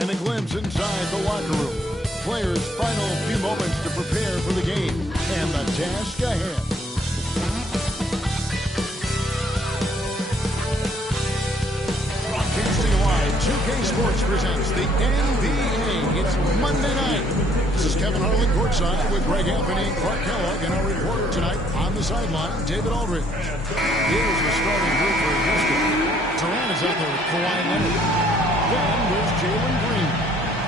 And a glimpse inside the locker room. Players' final few moments to prepare for the game and the task ahead. Broadcasting live, 2K Sports presents the NBA. It's Monday night. This is Kevin Harlan courtside with Greg Anthony and Clark Kellogg, and our reporter tonight on the sideline, David Aldridge. Here's the starting group for Houston. Durant is out there with Kawhi Leonard. Then there's Jalen Green.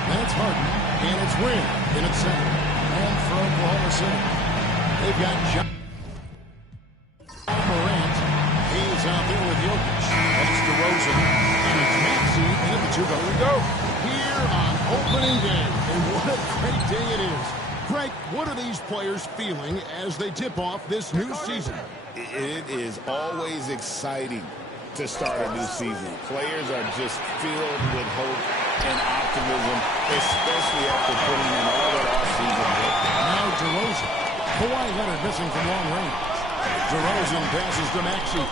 Then it's Harden, and it's Wynn in at center. And for Oklahoma City, they've got John Morant. He's out there with Jokic. That's DeRozan. And it's Maxey in at the two-guard. Here we go. Here on opening day. And what a great day it is. Greg, what are these players feeling as they tip off this new season? It is always exciting to start a new season. Players are just filled with hope and optimism, especially after putting in all that offseason work. Now DeRozan. Kawhi Leonard missing from long range. DeRozan passes to Maxey.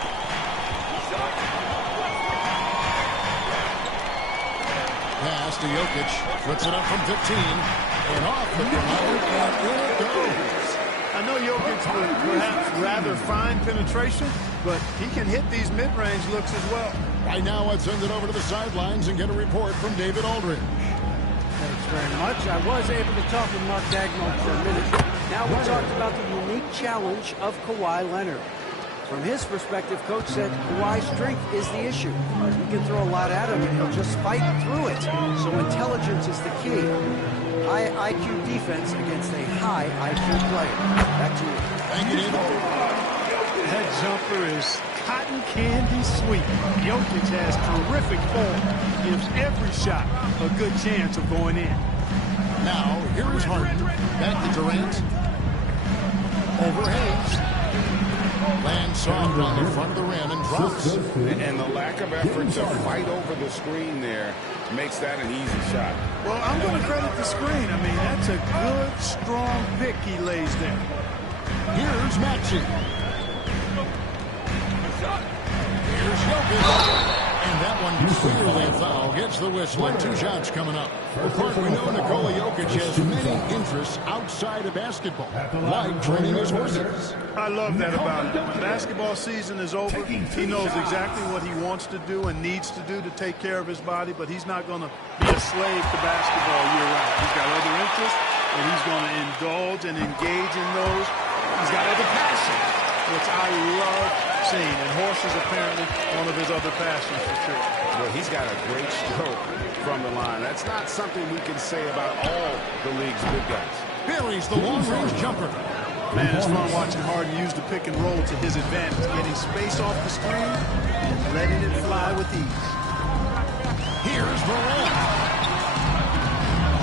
Pass to Jokic. Puts it up from 15. And off the drive, and in it goes. I know Jokic would perhaps rather find penetration, but he can hit these mid-range looks as well. Right now, I'd send it over to the sidelines and get a report from David Aldridge. Thanks very much. I was able to talk with Mark Dagnall for a minute. Now we talked about the unique challenge of Kawhi Leonard. From his perspective, Coach said Kawhi's strength is the issue. You can throw a lot at him, and he'll just fight through it. So intelligence is the key. High IQ defense against a high IQ player. Back to you. Thank you, David. That jumper is cotton candy sweet. Jokic has terrific form. Gives every shot a good chance of going in. Now, here is Harden. Back to Durant. Over Hayes. Lands soft on the front of the rim and drops. And the lack of effort to fight over the screen there makes that an easy shot. Well, I'm going to credit the screen. I mean, that's a good, strong pick he lays there. Here's Maxey. Here's Jokic. And that one clearly a foul. Gets the whistle and 2 shots coming up. Clark, we know Nikola Jokic has many interests outside of basketball, like training his horses. I love that about him. When basketball season is over, he knows exactly what he wants to do and needs to do to take care of his body, but he's not going to be a slave to basketball year-round. He's got other interests, and he's going to indulge and engage in those. He's got other passions, which I love seeing, and horses apparently one of his other passions for sure. Well, he's got a great stroke from the line. That's not something we can say about all the league's good guys. Buries the long-range jumper. Man, it's fun watching Harden use the pick and roll to his advantage, getting space off the screen and letting it fly with ease. Here's Morant.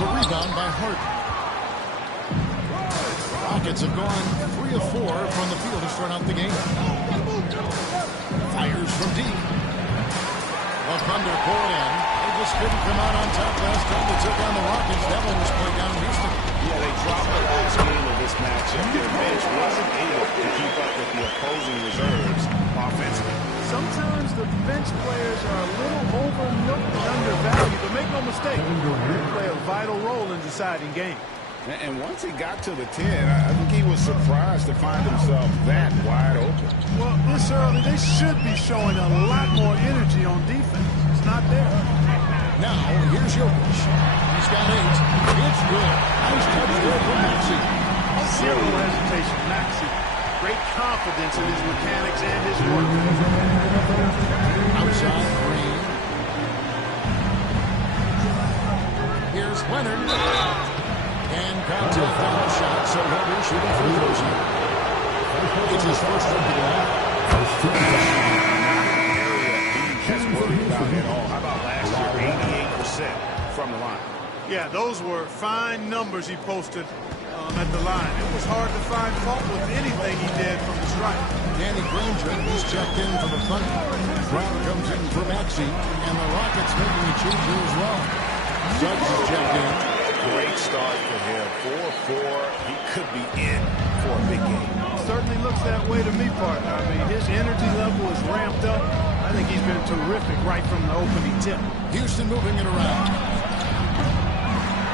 The rebound by Harden. Rockets have gone 3 of 4 from the field to start out the game. Fires from deep. The Thunder pour it in. They just couldn't come out on top last time they took on the Rockets. That one was played down in Houston. Yeah, they dropped the last game of this matchup. Their bench wasn't able to keep up with the opposing reserves offensively. Sometimes the bench players are a little overlooked and undervalued, but make no mistake, they play a vital role in deciding games. And once he got to the 10, I think he was surprised to find himself that wide open. Well, this early, they should be showing a lot more energy on defense. It's not there. Now, here's Jokic. He's got 8. It's good. Nice touch there from Maxey. Zero hesitation, Maxey. Great confidence in his mechanics and his work. Outside Green. Here's Leonard. And contact on the shot, so he'll be shooting free throws now. It's his first of the game. Has worried about it all. How about last year, 88% from the line? Yeah, those were fine numbers he posted at the line. It was hard to find fault with anything he did from the stripe. Danny Granger, he's checked in for the Thunder. Brown comes in for Maxey, and the Rockets making a change here as well. Suggs is checked in. Great start for him. 4-4. He could be in for a big game. Certainly looks that way to me, partner. I mean, his energy level is ramped up. I think he's been terrific right from the opening tip. Houston moving it around.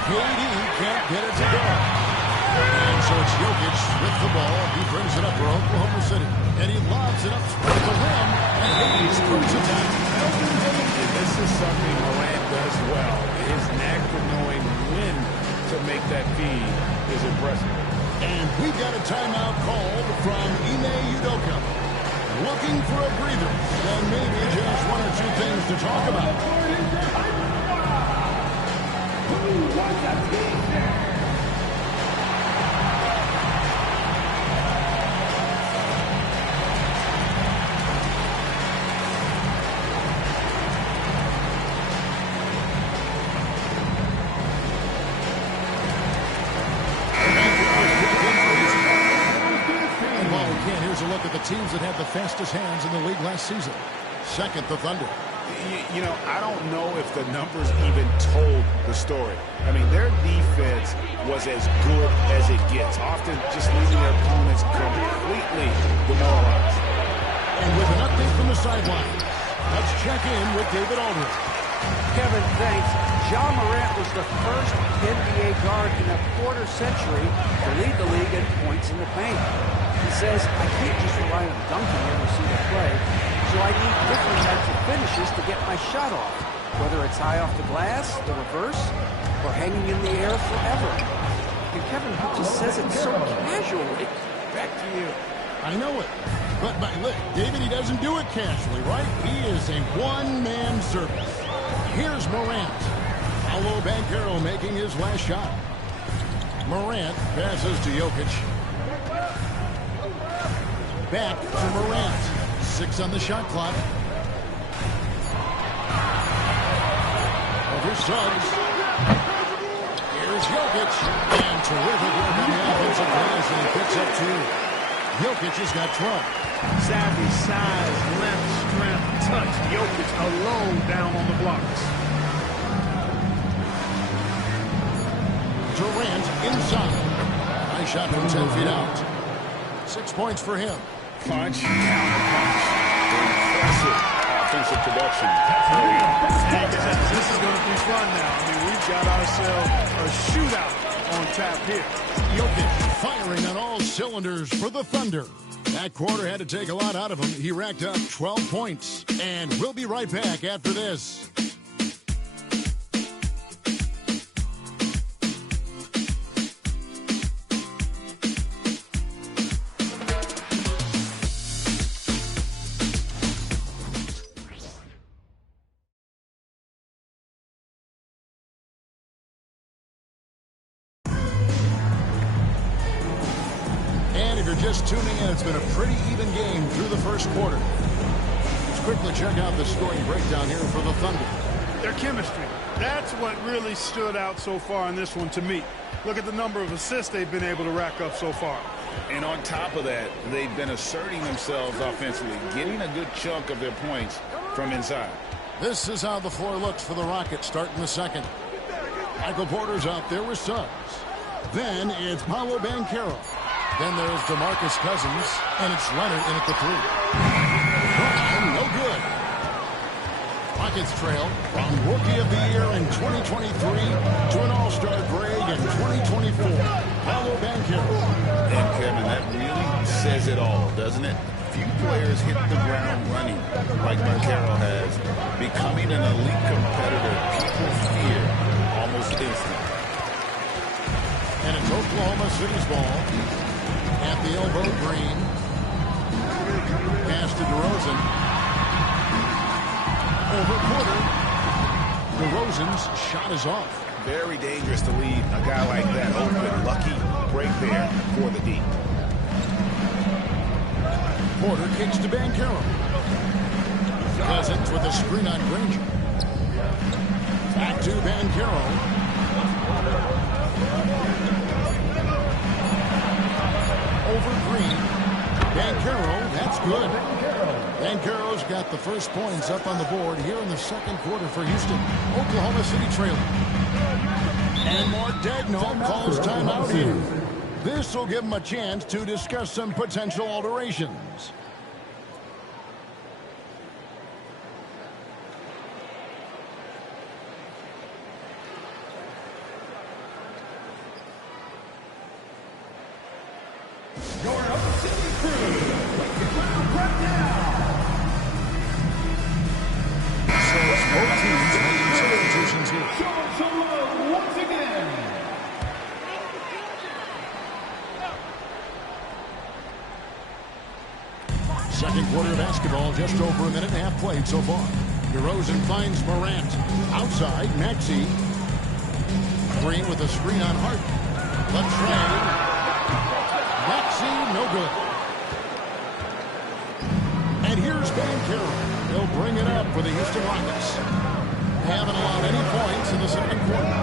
KD can't get it to go. And so it's Jokic with the ball. He brings it up for Oklahoma City. And he lobs it up toward the rim. And Hayes puts it down. This is something Morant does well. His knack for knowing when to make that feed is impressive. And we've got a timeout called from Ime Udoka. Looking for a breather. And maybe just one or two things to talk about. Teams that had the fastest hands in the league last season. Second, the Thunder. You know, I don't know if the numbers even told the story. I mean, their defense was as good as it gets, often just leaving their opponents completely demoralized. And with an update from the sideline, let's check in with David Aldridge. Kevin, thanks. Ja Morant was the first NBA guard in a quarter century to lead the league in points in the paint. He says, I can't just rely on dunking every single play, so I need different types of finishes to get my shot off, whether it's high off the glass, the reverse, or hanging in the air forever. And Kevin, he just says it so casually. Back to you. I know it. But, look, David, he doesn't do it casually, right? He is a one-man service. Here's Morant. Paolo Banchero making his last shot. Morant passes to Jokic. Back to Morant. 6 on the shot clock. Over Suggs. Here's Jokic. And terrific work on the offensive glass, and he picks up 2. Jokic has got 12. Savvy, size, length, strength, touch. Jokic alone down on the blocks. Durant inside. Nice shot from 10 feet out. 6 points for him. Punch, counter punch. Impressive offensive production. This is going to be fun now. I mean, we've got ourselves a shootout on tap here. Jokic firing on all cylinders for the Thunder. That quarter had to take a lot out of him. He racked up 12 points. And we'll be right back after this. Just tuning in, it's been a pretty even game through the first quarter. Let's quickly check out the scoring breakdown here for the Thunder. Their chemistry. That's what really stood out so far in this one to me. Look at the number of assists they've been able to rack up so far. And on top of that, they've been asserting themselves offensively, getting a good chunk of their points from inside. This is how the floor looks for the Rockets starting the second. Michael Porter's out there with Suggs. Then it's Paolo Banchero. Then there's DeMarcus Cousins, and it's Leonard in at the 3. No good. Rockets trail from Rookie of the Year in 2023 to an All-Star grade in 2024. Paolo Banchero. And Kevin, that really says it all, doesn't it? Few players hit the ground running like Banchero has, becoming an elite competitor people fear almost instantly. And it's Oklahoma City's ball. At the elbow, Green. Pass to DeRozan. Over Porter. DeRozan's shot is off. Very dangerous to leave a guy like that open. Lucky break there for the deep. Porter kicks to Banchero. Cousins with a screen on Granger. Back to Banchero. Over Green. Banchero, that's good. Banchero's got the first points up on the board here in the second quarter for Houston. Oklahoma City trailing. And Mark Daigneault calls timeout here. This will give him a chance to discuss some potential alterations. Second quarter of basketball, just over a minute and a half played so far. DeRozan finds Morant. Outside, Maxey. Green with a screen on Hart. The trade. Maxey, no good. And here's Banchero. He'll bring it up for the Houston Rockets. Haven't allowed any points in the second quarter.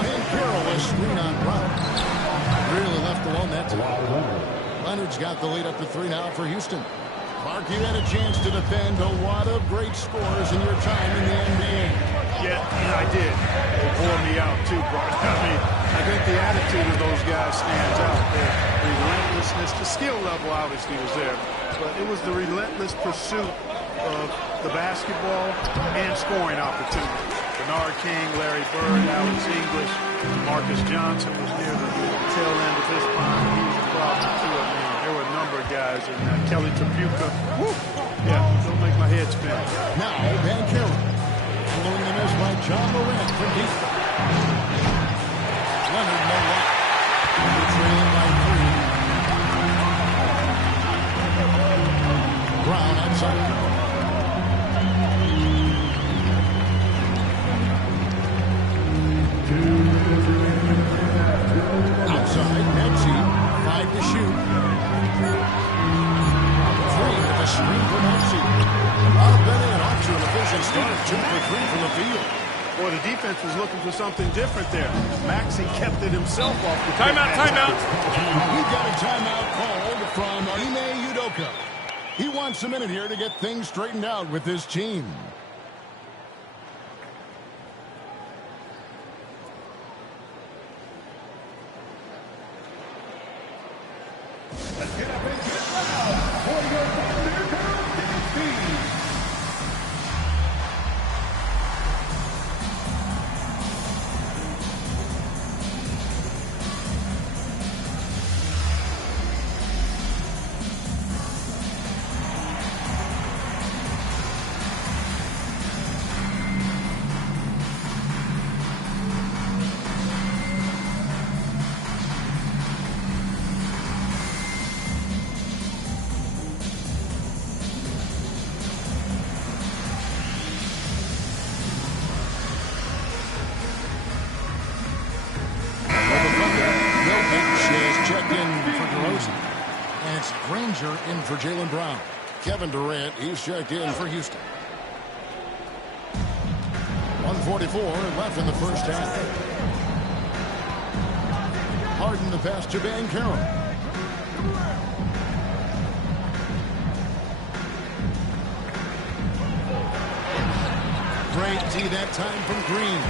Banchero, a screen on Brown. Really left alone that time. Leonard's got the lead up to 3 now for Houston. Mark, you had a chance to defend a lot of great scores in your time in the NBA. Yeah, I did. They bore me out too, Bart. I mean, I think the attitude of those guys stands out. Their relentlessness, the skill level obviously was there, but it was the relentless pursuit of the basketball and scoring opportunities. Bernard King, Larry Bird, Alex English, Marcus Johnson was near the tail end of his prime. He was the problem too. I mean, there were a number of guys in that. Kelly Tripucka. Woo! Yeah, don't make my head spin. Now, Banchero. Following the miss by John Morant from deep. Leonard, no luck. They're trailing by 3. Brown outside. Outside, Maxey, 5 to shoot. 3 with a screen for Maxey. Bennett off to an efficient start, 2 for 3 from the field. Boy, the defense was looking for something different there. Maxey kept it himself off the timeout. We've got a timeout called from Ime Udoka. He wants a minute here to get things straightened out with his team. Let's get up and get loud for your Thunder team. In for Jaylen Brown. Kevin Durant, he's checked in for Houston. 1:44 left in the first half. Harden the pass to Banchero. Great D that time from Green.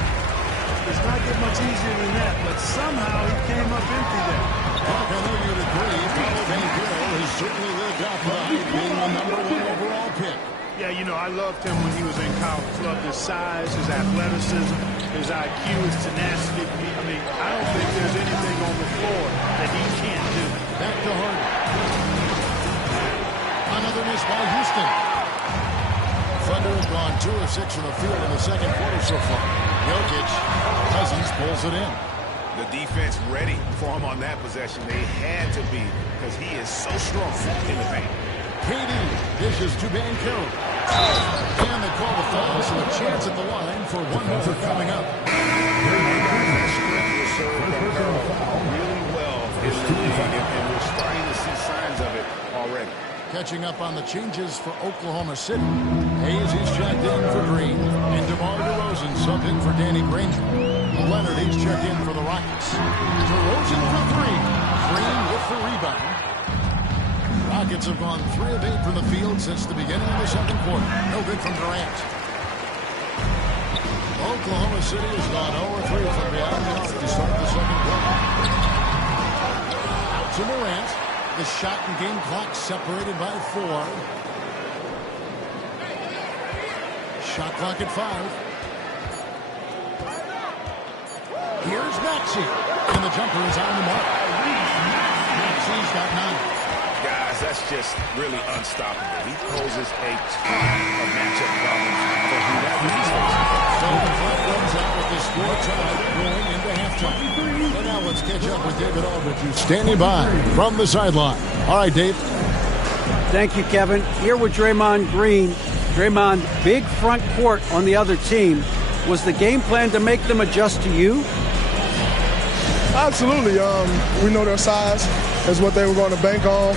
It's not getting much easier than that, but somehow he came up empty there. Mark, I know you'd agree. Paolo Banchero has certainly lived up to the hype, being the #1 overall pick. Yeah, you know, I loved him when he was in college. Loved his size, his athleticism, his IQ, his tenacity. I mean, I don't think there's anything on the floor that he can't do. Back to Harden. Another miss by Houston. Thunder has gone 2 of 6 from the field in the second quarter so far. Jokic, Cousins pulls it in. The defense ready for him on that possession. They had to be because he is so strong in the paint. KD dishes to Banchero. And they call the foul, so a chance at the line for one more coming up. Really well in the league, and we're starting to see signs of it already. Catching up on the changes for Oklahoma City. Hayes is checked in for Green. And DeMar DeRozan subbed in for Danny Granger. Leonard, he's checked in for the Rockets. DeRozan for 3. Green with the rebound. Rockets have gone 3 of 8 from the field since the beginning of the second quarter. No good from Durant. Oklahoma City has gone 0-3 from beyond the arc to start the second quarter. Out to Morant. The shot and game clock separated by 4. Shot clock at 5. Here's Maxey. And the jumper is on the mark. Maxey's got 9. Guys, that's just really unstoppable. He poses a ton of matchup problems for whoever he's facing. So the flag runs out with the score tied going into halftime. And now let's catch up with David Aldridge, who's standing by from the sideline. All right, Dave. Thank you, Kevin. Here with Draymond Green. Draymond, big front court on the other team. Was the game plan to make them adjust to you? Absolutely. We know their size is what they were going to bank on.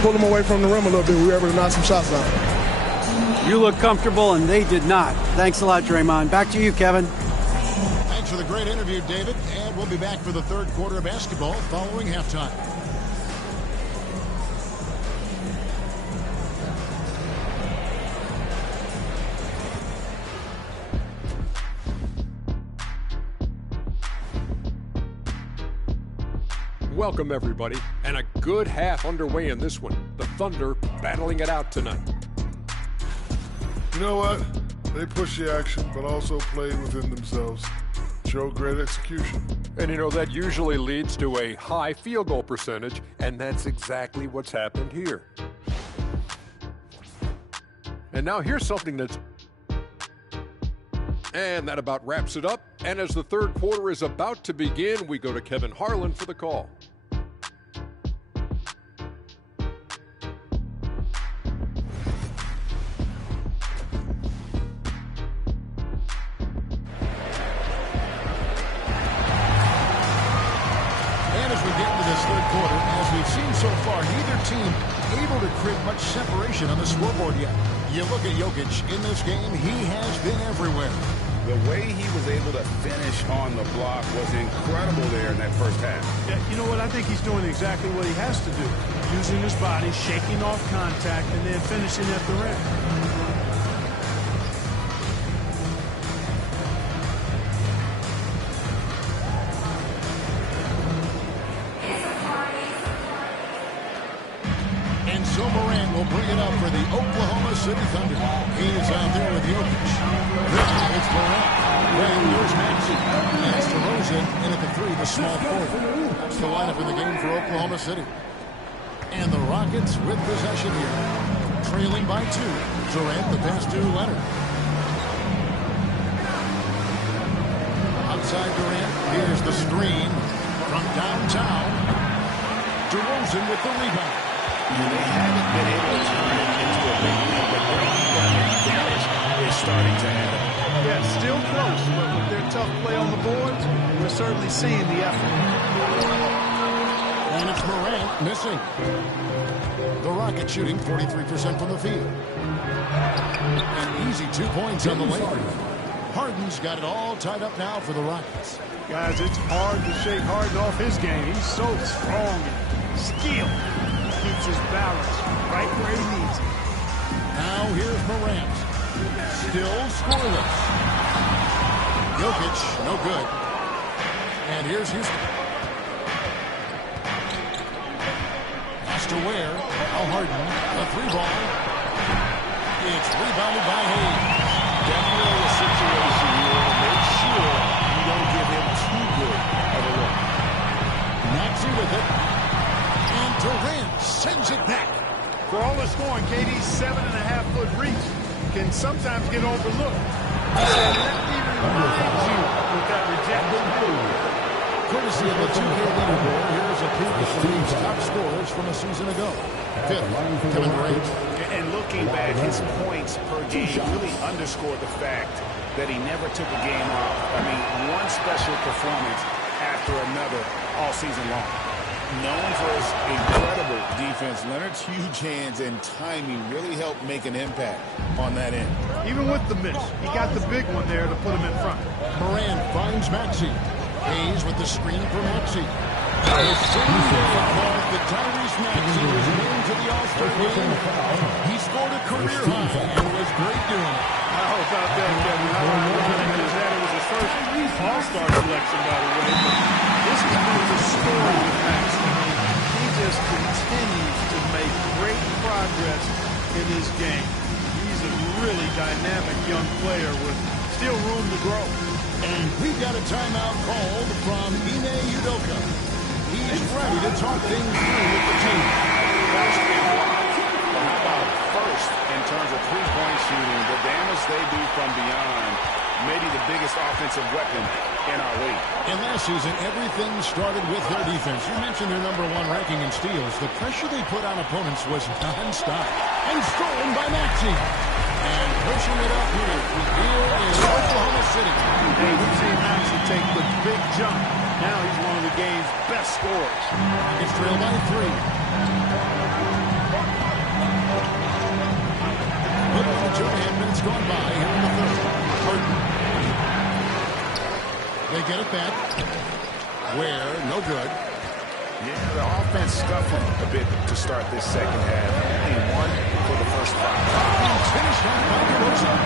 Pull them away from the rim a little bit. We were able to knock some shots down. You look comfortable, and they did not. Thanks a lot, Draymond. Back to you, Kevin. Thanks for the great interview, David. And we'll be back for the third quarter of basketball following halftime. Welcome, everybody, and a good half underway in this one. The Thunder battling it out tonight. You know what? They push the action, but also play within themselves. Show great execution. And you know, that usually leads to a high field goal percentage, and that's exactly what's happened here. And now here's something that's... And that about wraps it up. And as the third quarter is about to begin, we go to Kevin Harlan for the call. So far, neither team able to create much separation on the scoreboard yet. You look at Jokic in this game, he has been everywhere. The way he was able to finish on the block was incredible there in that first half. Yeah, you know what? I think he's doing exactly what he has to do. Using his body, shaking off contact, and then finishing at the rim. Will bring it up for the Oklahoma City Thunder. He is out there with Jokic. It's Morant. There's Maxey. And it's DeRozan in at the three, the small forward. That's the lineup in the game for Oklahoma City. And the Rockets with possession here. Trailing by 2. Durant, the pass to Leonard. Outside Durant. Here's the screen from downtown. DeRozan with the rebound. They haven't been able to turn it into a big lead, but breaking down that damage is starting to happen. Yeah, still close, but with their tough play on the boards, we're certainly seeing the effort. And it's Morant missing. The Rockets shooting 43% from the field. An easy 2 points on the layup. Harden's got it all tied up now for the Rockets. Guys, it's hard to shake Harden off his game. He's so strong and skilled. Keeps his balance right where he needs it. Now here's Morant. Still scoreless. Jokic, no good. And here's Houston. Pass to Ware. Now Harden. A 3-ball. It's rebounded by Hayes. Definitely a situation you want to make sure you don't give him too good of a look. Maxey with it. Durant sends it back. For all the scoring, KD's 7.5-foot reach can sometimes get overlooked. Let me remind you with that rejection. Courtesy of the 2K leaderboard, here's a peek at the league's top scorers from a season ago. 5th, Kevin Durant. And looking back, his points per game really underscored the fact that he never took a game off. I mean, one special performance after another all season long. Known for his incredible defense, Leonard's huge hands and timing really helped make an impact on that end. Even with the miss, he got the big one there to put him in front. Morant finds Maxey. Hayes with the screen for Maxey. The same day that Tyrese Maxey was named to the All-Star game, he scored a career high and was great doing it. How about that, Kevin? How ironic is that? It was his first All-Star selection, by the way. But this is the story with Maxey. He just continues to make great progress in his game. He's a really dynamic young player with still room to grow. And we've got a timeout called from Ime Udoka. He's ready to talk things through with the team. How about first in terms of three-point shooting, the damage they do from beyond, maybe the biggest offensive weapon in our league. And last last season, everything started with their defense. You mentioned their #1 ranking in steals. The pressure they put on opponents was nonstop. And stolen by Maxey. And pushing it up here is Oklahoma City. Hey, we've seen Maxey take the big jump. Now he's one of the game's best scorers. It's trailed by 3. Little over 2.5 minutes gone by here in the third. Harden. They get it back. Where? No good. Yeah, the offense scuffling a bit to start this second half. Only 1 for the first 5. Finished on by DeRozan.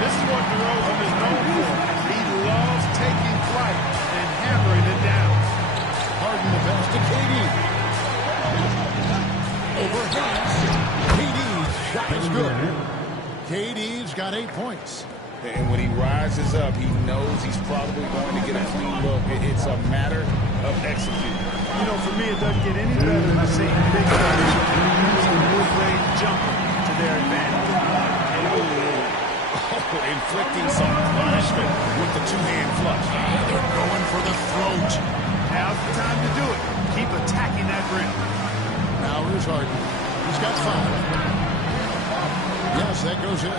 This is what DeRozan is known for. He loves taking flight and hammering it down. Harden the pass to KD. Overhand. KD's shot is good. KD's got 8 points. And when he rises up, he knows he's probably going to get a clean look. It's a matter of executing. You know, for me, it doesn't get any better than seeing big players use the mid-range jumper to their advantage. Inflicting some punishment with the 2-hand flush. They're going for the throat. Now's the time to do it. Keep attacking that rim. Now here's Harden. He's got 5. Yes, that goes in.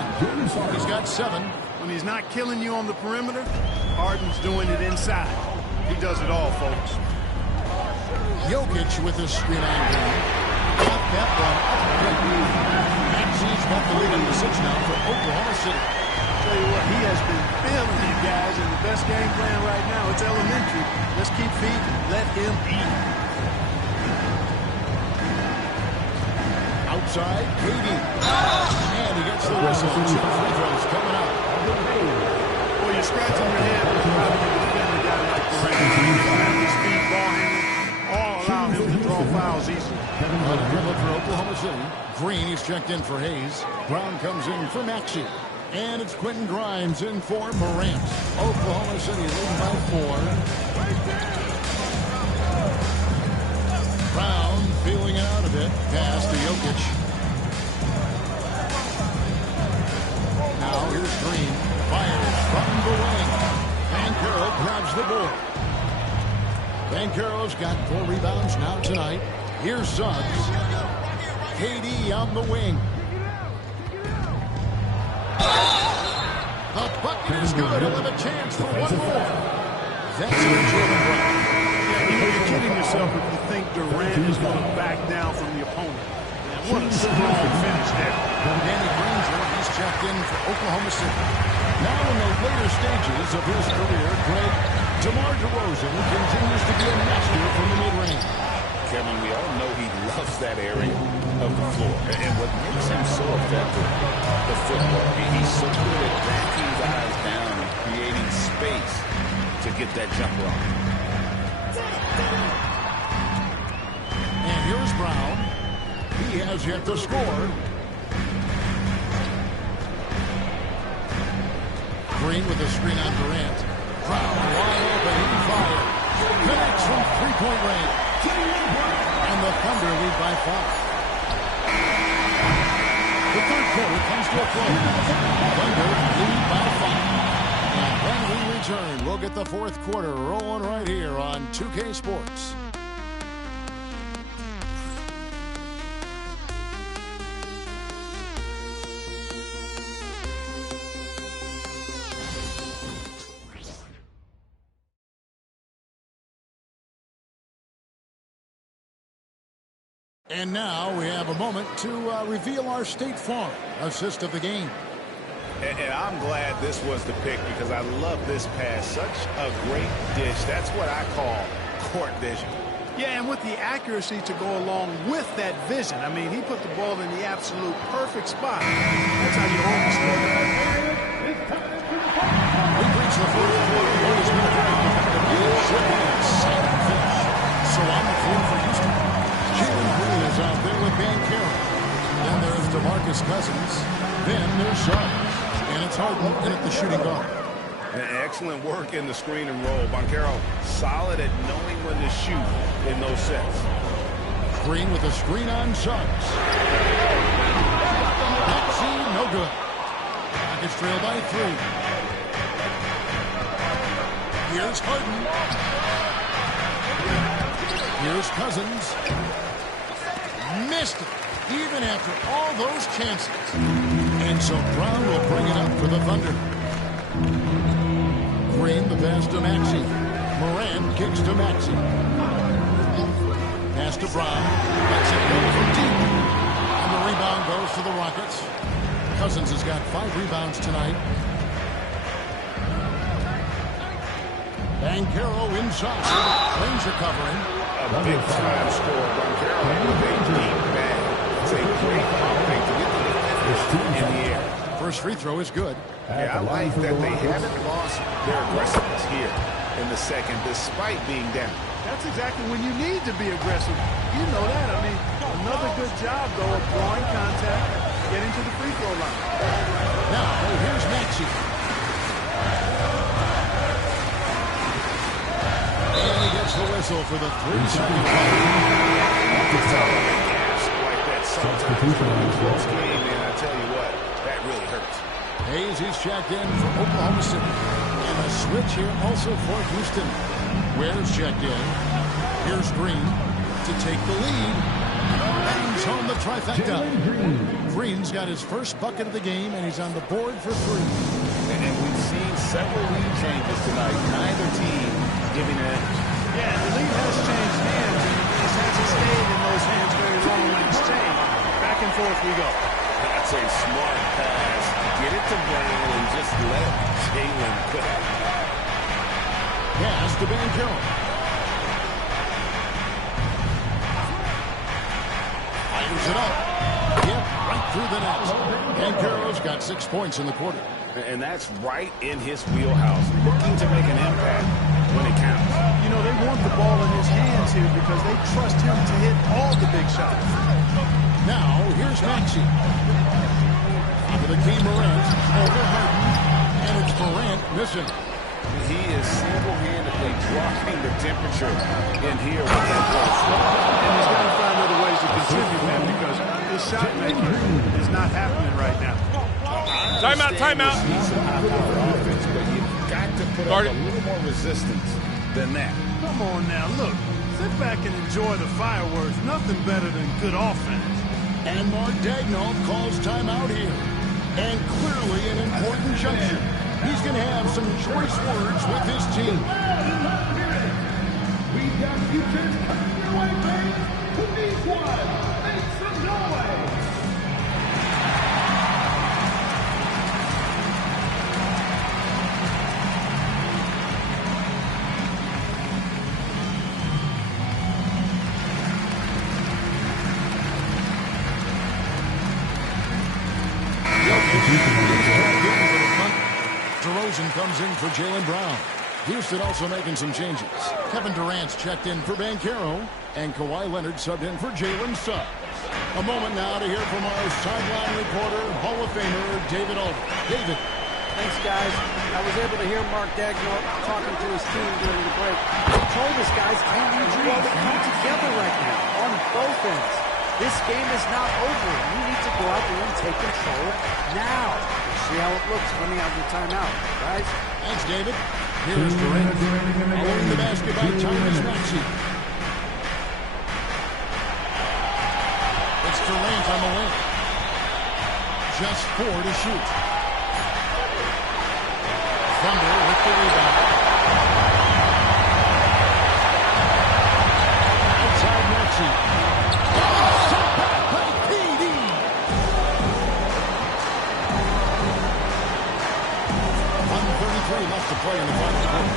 He's got 7. When he's not killing you on the perimeter, Harden's doing it inside. He does it all, folks. Jokic with a screen on him. Got that one up. Maxey's got the lead in the 6 now for Oklahoma City. Tell you what, he has been feeling it, guys, and the best game plan right now, it's elementary. Let's keep feeding. Let him eat. Outside, KD. And he gets the whistle. 2 free throws coming up. Well, you're scratching your head with a defender guy like Durant. The speed ball handling, all allow him to draw fouls easily. On a dribble for Oklahoma City. Green, he's checked in for Hayes. Brown comes in for Maxey. And it's Quentin Grimes in for Morant. Oklahoma City leading by 4. Brown feeling it out a bit. Pass to Jokic. Now here's Green. Fires from the wing. Banchero grabs the board. Banchero's got 4 rebounds now tonight. Here's Suggs. KD on the wing. The bucket is good. He'll have a chance for 1 more. That's a Jordan Brown. You're kidding yourself if you think Durant is going to back down from the opponent. And what a strong finish there. Danny Granger, he's checked in for Oklahoma City. Now in the later stages of his career, Greg, DeMar DeRozan continues to be a master from the mid-range. Kevin, we all know he loves that area of the floor. And what makes him so effective, the footwork. He's so good at backing guys down and creating space to get that jumper off. And here's Brown. He has yet to score. Green with a screen on Durant. Brown wide open. He fires. Connects from 3-point range. And the Thunder lead by 5. The third quarter comes to a close. Thunder lead by 5. And when we return, we'll get the fourth quarter rolling right here on 2K Sports. And now we have a moment to reveal our State Farm assist of the game. And I'm glad this was the pick because I love this pass. Such a great dish. That's what I call court vision. Yeah, and with the accuracy to go along with that vision. I mean, he put the ball in the absolute perfect spot. That's how you always score. We've reached the fourth quarter. What has been a very exciting finish. So on the floor for Houston, Jalen Green is out there with Banchero. Then there's DeMarcus Cousins. Then there's Suggs. And it's Harden in at the shooting guard. Excellent work in the screen and roll. Banchero solid at knowing when to shoot in those sets. Green with a screen on Suggs. Maxey, no good. Rockets trail by 3. Here's Harden. Here's Cousins. Missed it, even after all those chances. And so Brown will bring it up for the Thunder. Green, the pass to Maxey. Morant kicks to Maxey. Pass to Brown. Lets it go from deep. And the rebound goes to the Rockets. Cousins has got 5 rebounds tonight. Banchero inside. Ranger covering. A big-time score. Banchero with a deep bag. It's a great offense to get the defense in the air. First free throw is good. Yeah, I like that they haven't lost their aggressiveness here in the second, despite being down. That's exactly when you need to be aggressive. You know that. I mean, another good job, though, of drawing contact, getting to the free throw line. Now, here's Maxey. And he gets the whistle for the 3-second play. Like that sometimes in a close game, and I tell you what, that really hurts. Hayes is checked in for Oklahoma City. And a switch here also for Houston. Ware's checked in. Here's Green to take the lead. Bangs home the trifecta. Green's got his first bucket of the game, and he's on the board for 3. And we've seen several lead changes tonight. Neither team giving an edge. Yeah, the lead has changed hands, and it just hasn't stayed in those hands very long when it's changed. Back and forth we go. That's a smart pass. Get it to Brown and just let Jalen cook. Pass to Banchero. Fires it up. Yep, right through the net. Banchero's got 6 points in the quarter. And that's right in his wheelhouse. Looking to make an impact when it counts. You know, they want the ball in his hands here because they trust him to hit all the big shots. Now, here's Maxey. Into the key Morant. Over Harden. And it's Morant missing. He is single-handedly dropping the temperature in here with that goal. And he's got to find other ways to contribute, man, because this shot making is not happening right now. Timeout, timeout. Offense, but you've got to put up a little more resistance than that. Come on now, look. Sit back and enjoy the fireworks. Nothing better than good offense. And Mark Daigneault calls timeout here. And clearly an important juncture. He's going to have some choice words with his team. We've got futures coming your way, fans. Who needs one? Make some noise. DeRozan comes in for Jaylen Brown. Houston also making some changes. Kevin Durant's checked in for Banchero, and Kawhi Leonard subbed in for Jalen Suggs. A moment now to hear from our sideline reporter, Hall of Famer David Aldridge. David. Thanks, guys. I was able to hear Mark Daigneault talking to his team during the break. He told us, guys, I need you all to come together right now on both ends. This game is not over. You need to go out there and take control now. We'll see how it looks coming out of the timeout, guys. Thanks, David. Here's Durant. Following the basket by Tyrese Maxey. It's Durant on the wing. Just 4 to shoot. Thunder with the rebound. Outside Maxey. Left to play in the final quarter.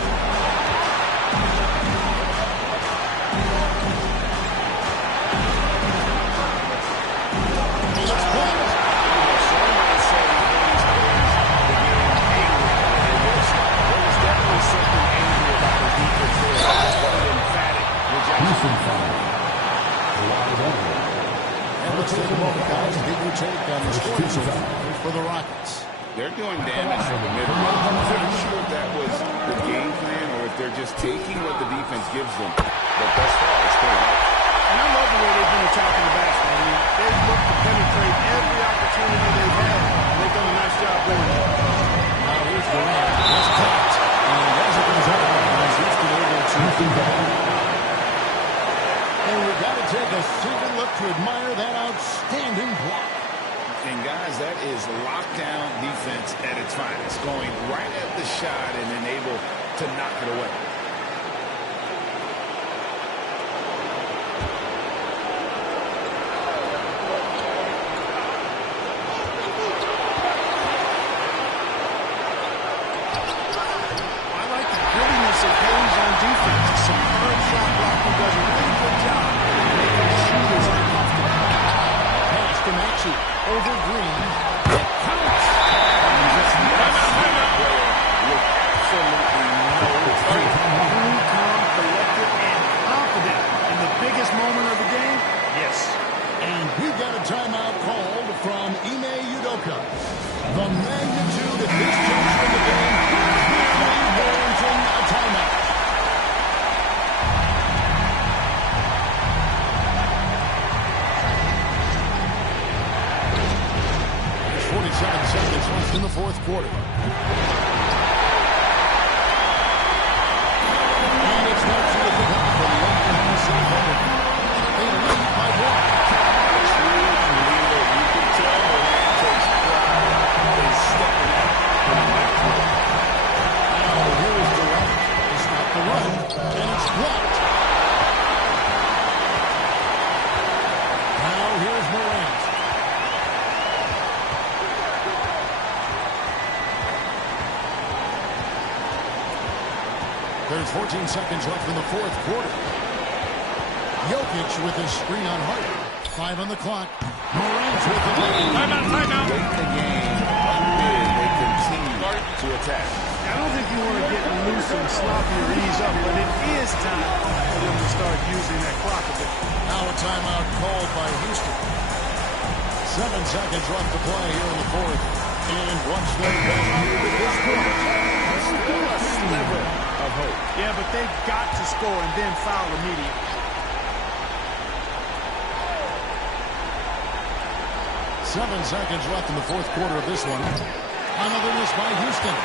And let's take a moment, guys, to get your take on the scoring so far for the Rockets. They're doing damage from the mid-range. I'm not sure if that was the game plan or if they're just taking what the defense gives them. But thus far, it's paying off. And I love the way they've been attacking the basket. I mean, they've looked to penetrate every opportunity they've had. They've done a nice job doing it. Now here's Durant. That's caught. And as it goes out, guys, that is lockdown defense at its finest, going right at the shot and then able to knock it away. I like the grittiness of Hayes on defense. A superb shot blocker does a really good job making shooters uncomfortable. Pass to Maxey. Over Green. It counts. Cool, calm, collected, and confident in the biggest moment of the game? Yes. And we've got a timeout called from Ime Udoka. The magnitude at this juncture in the game clearly warranting a timeout. There's 47 seconds left in the fourth quarter. And it's not to the pick up for the Oklahoma City Thunder. They lead by one. Now here's Durant to stop the run, and it's blocked. Now here's Morant. There's 14 seconds left in the fourth quarter. Jokic with his screen on Harden. 5 on the clock. Morant with the lead. Timeout. Late in the game, unbid, they continue to attack. I don't think you want to get loose and sloppy or ease up, but it is time for them to start using that clock a bit. Now a timeout called by Houston. 7 seconds left to play here in the fourth. And what's their best move at this point? Still a sliver of hope. Yeah, but they've got to score and then foul immediately. 7 seconds left in the fourth quarter of this one. Another miss by Houston.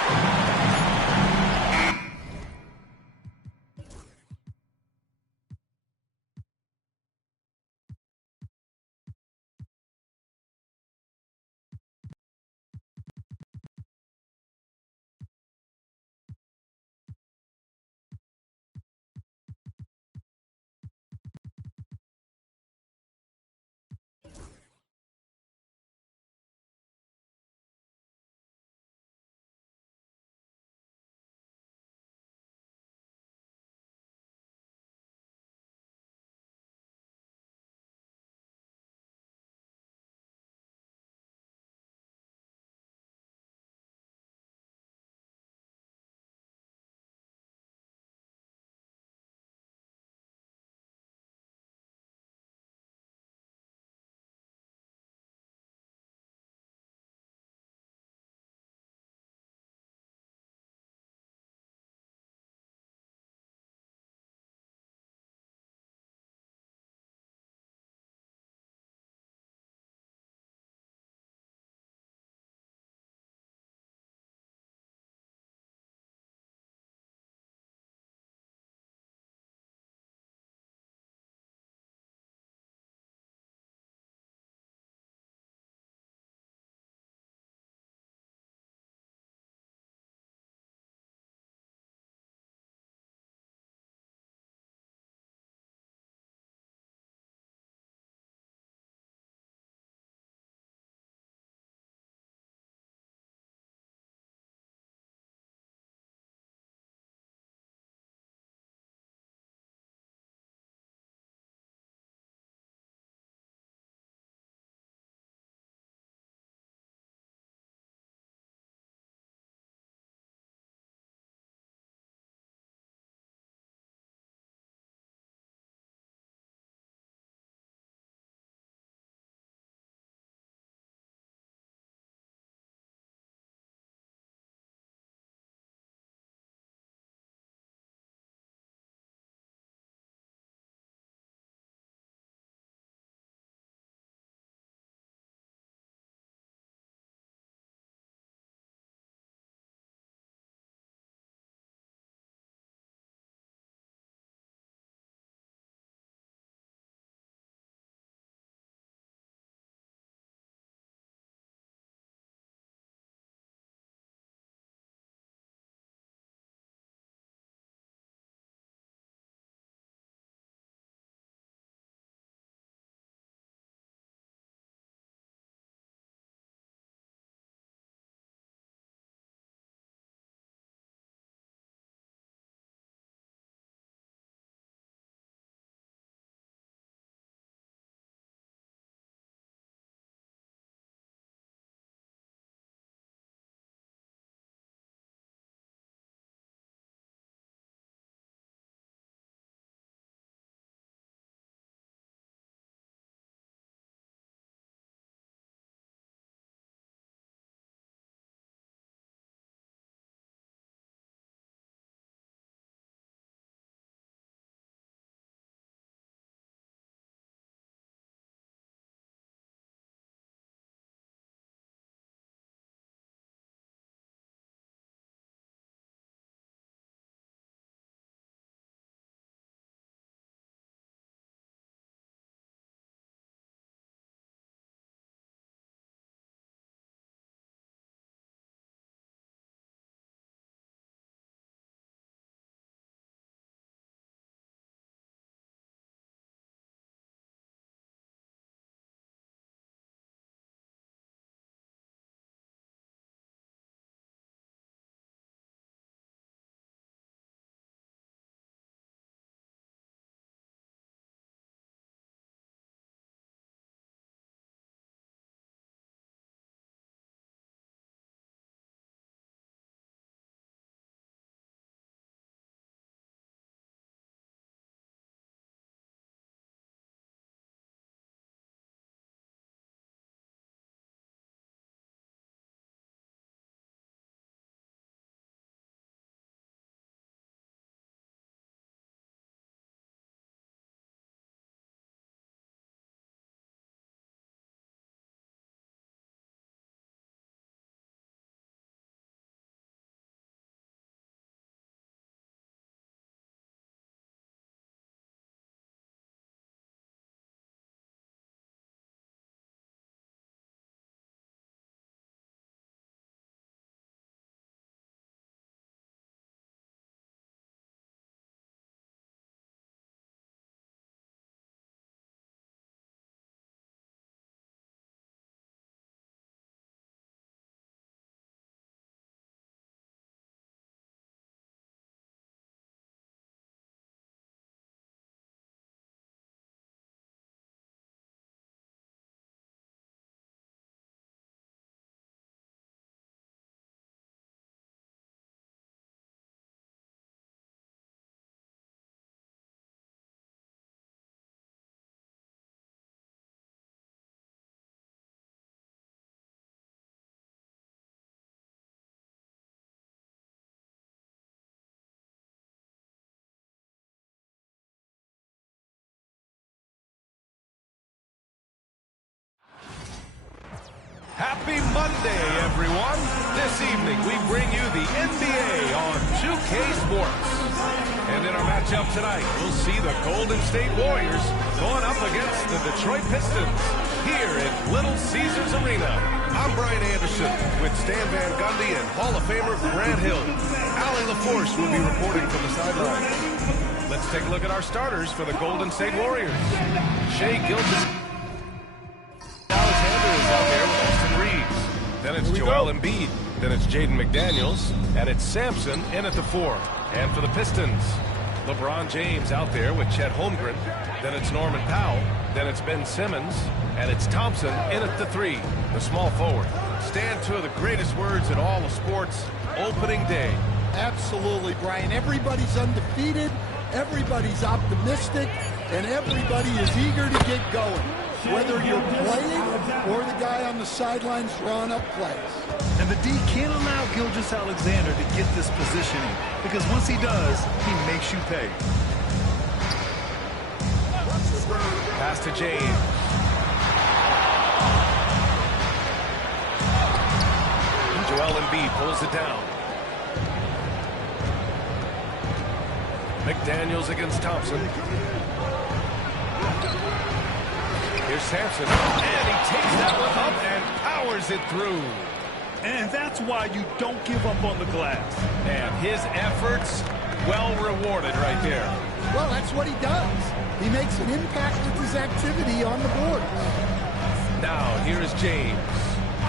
Happy Monday, everyone. This evening, we bring you the NBA on 2K Sports. And in our matchup tonight, we'll see the Golden State Warriors going up against the Detroit Pistons here in Little Caesars Arena. I'm Brian Anderson with Stan Van Gundy and Hall of Famer Grant Hill. Allie LaForce will be reporting from the sideline. Let's take a look at our starters for the Golden State Warriors. Shai Gilgeous-Alexander is out there with Austin Reeves. Then it's Joel Embiid. Then it's Jaden McDaniels. And it's Sampson in at the 4. And for the Pistons, LeBron James out there with Chet Holmgren. Then it's Norman Powell. Then it's Ben Simmons. And it's Thompson in at the 3, the small forward. Stand two of the greatest words in all of sports, opening day. Absolutely, Brian. Everybody's undefeated. Everybody's optimistic. And everybody is eager to get going, whether you're playing or the guy on the sidelines drawing up plays. And the D can't allow Gilgeous-Alexander to get this positioning, because once he does, he makes you pay. Pass to James. Joel Embiid pulls it down. McDaniels against Thompson. Here's Sampson, and he takes that one up and powers it through. And that's why you don't give up on the glass. And his efforts, well rewarded right there. Well, that's what he does. He makes an impact with his activity on the board. Now, here is James.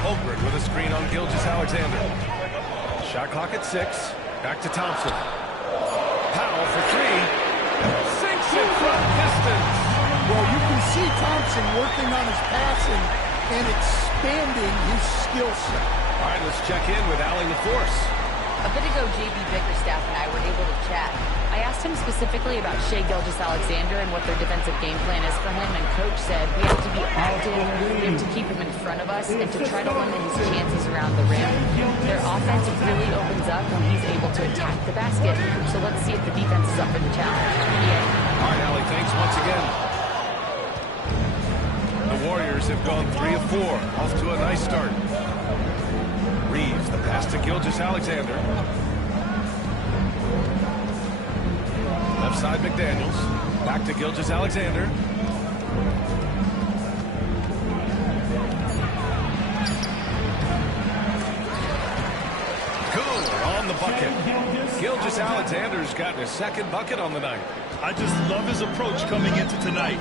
Holmgren with a screen on Gilgeous-Alexander. Shot clock at 6. Back to Thompson. Powell for 3. Sinks it from distance. Well, you can see Thompson working on his passing and expanding his skill set. All right, let's check in with Allie LaForce. A bit ago, J.B. Bickerstaff and I were able to chat. I asked him specifically about Shai Gilgeous-Alexander and what their defensive game plan is for him, and Coach said we have to be all in. We have to keep him in front of us and to try to limit his chances around the rim. Their offense really opens up when he's able to attack the basket. So let's see if the defense is up for the challenge. All right, Allie, thanks once again. The Warriors have gone 3 of 4, off to a nice start. Reeves, the pass to Gilgeous-Alexander. Left side, McDaniels. Back to Gilgeous-Alexander. Good on the bucket. Gilgeous-Alexander's gotten his second bucket on the night. I just love his approach coming into tonight.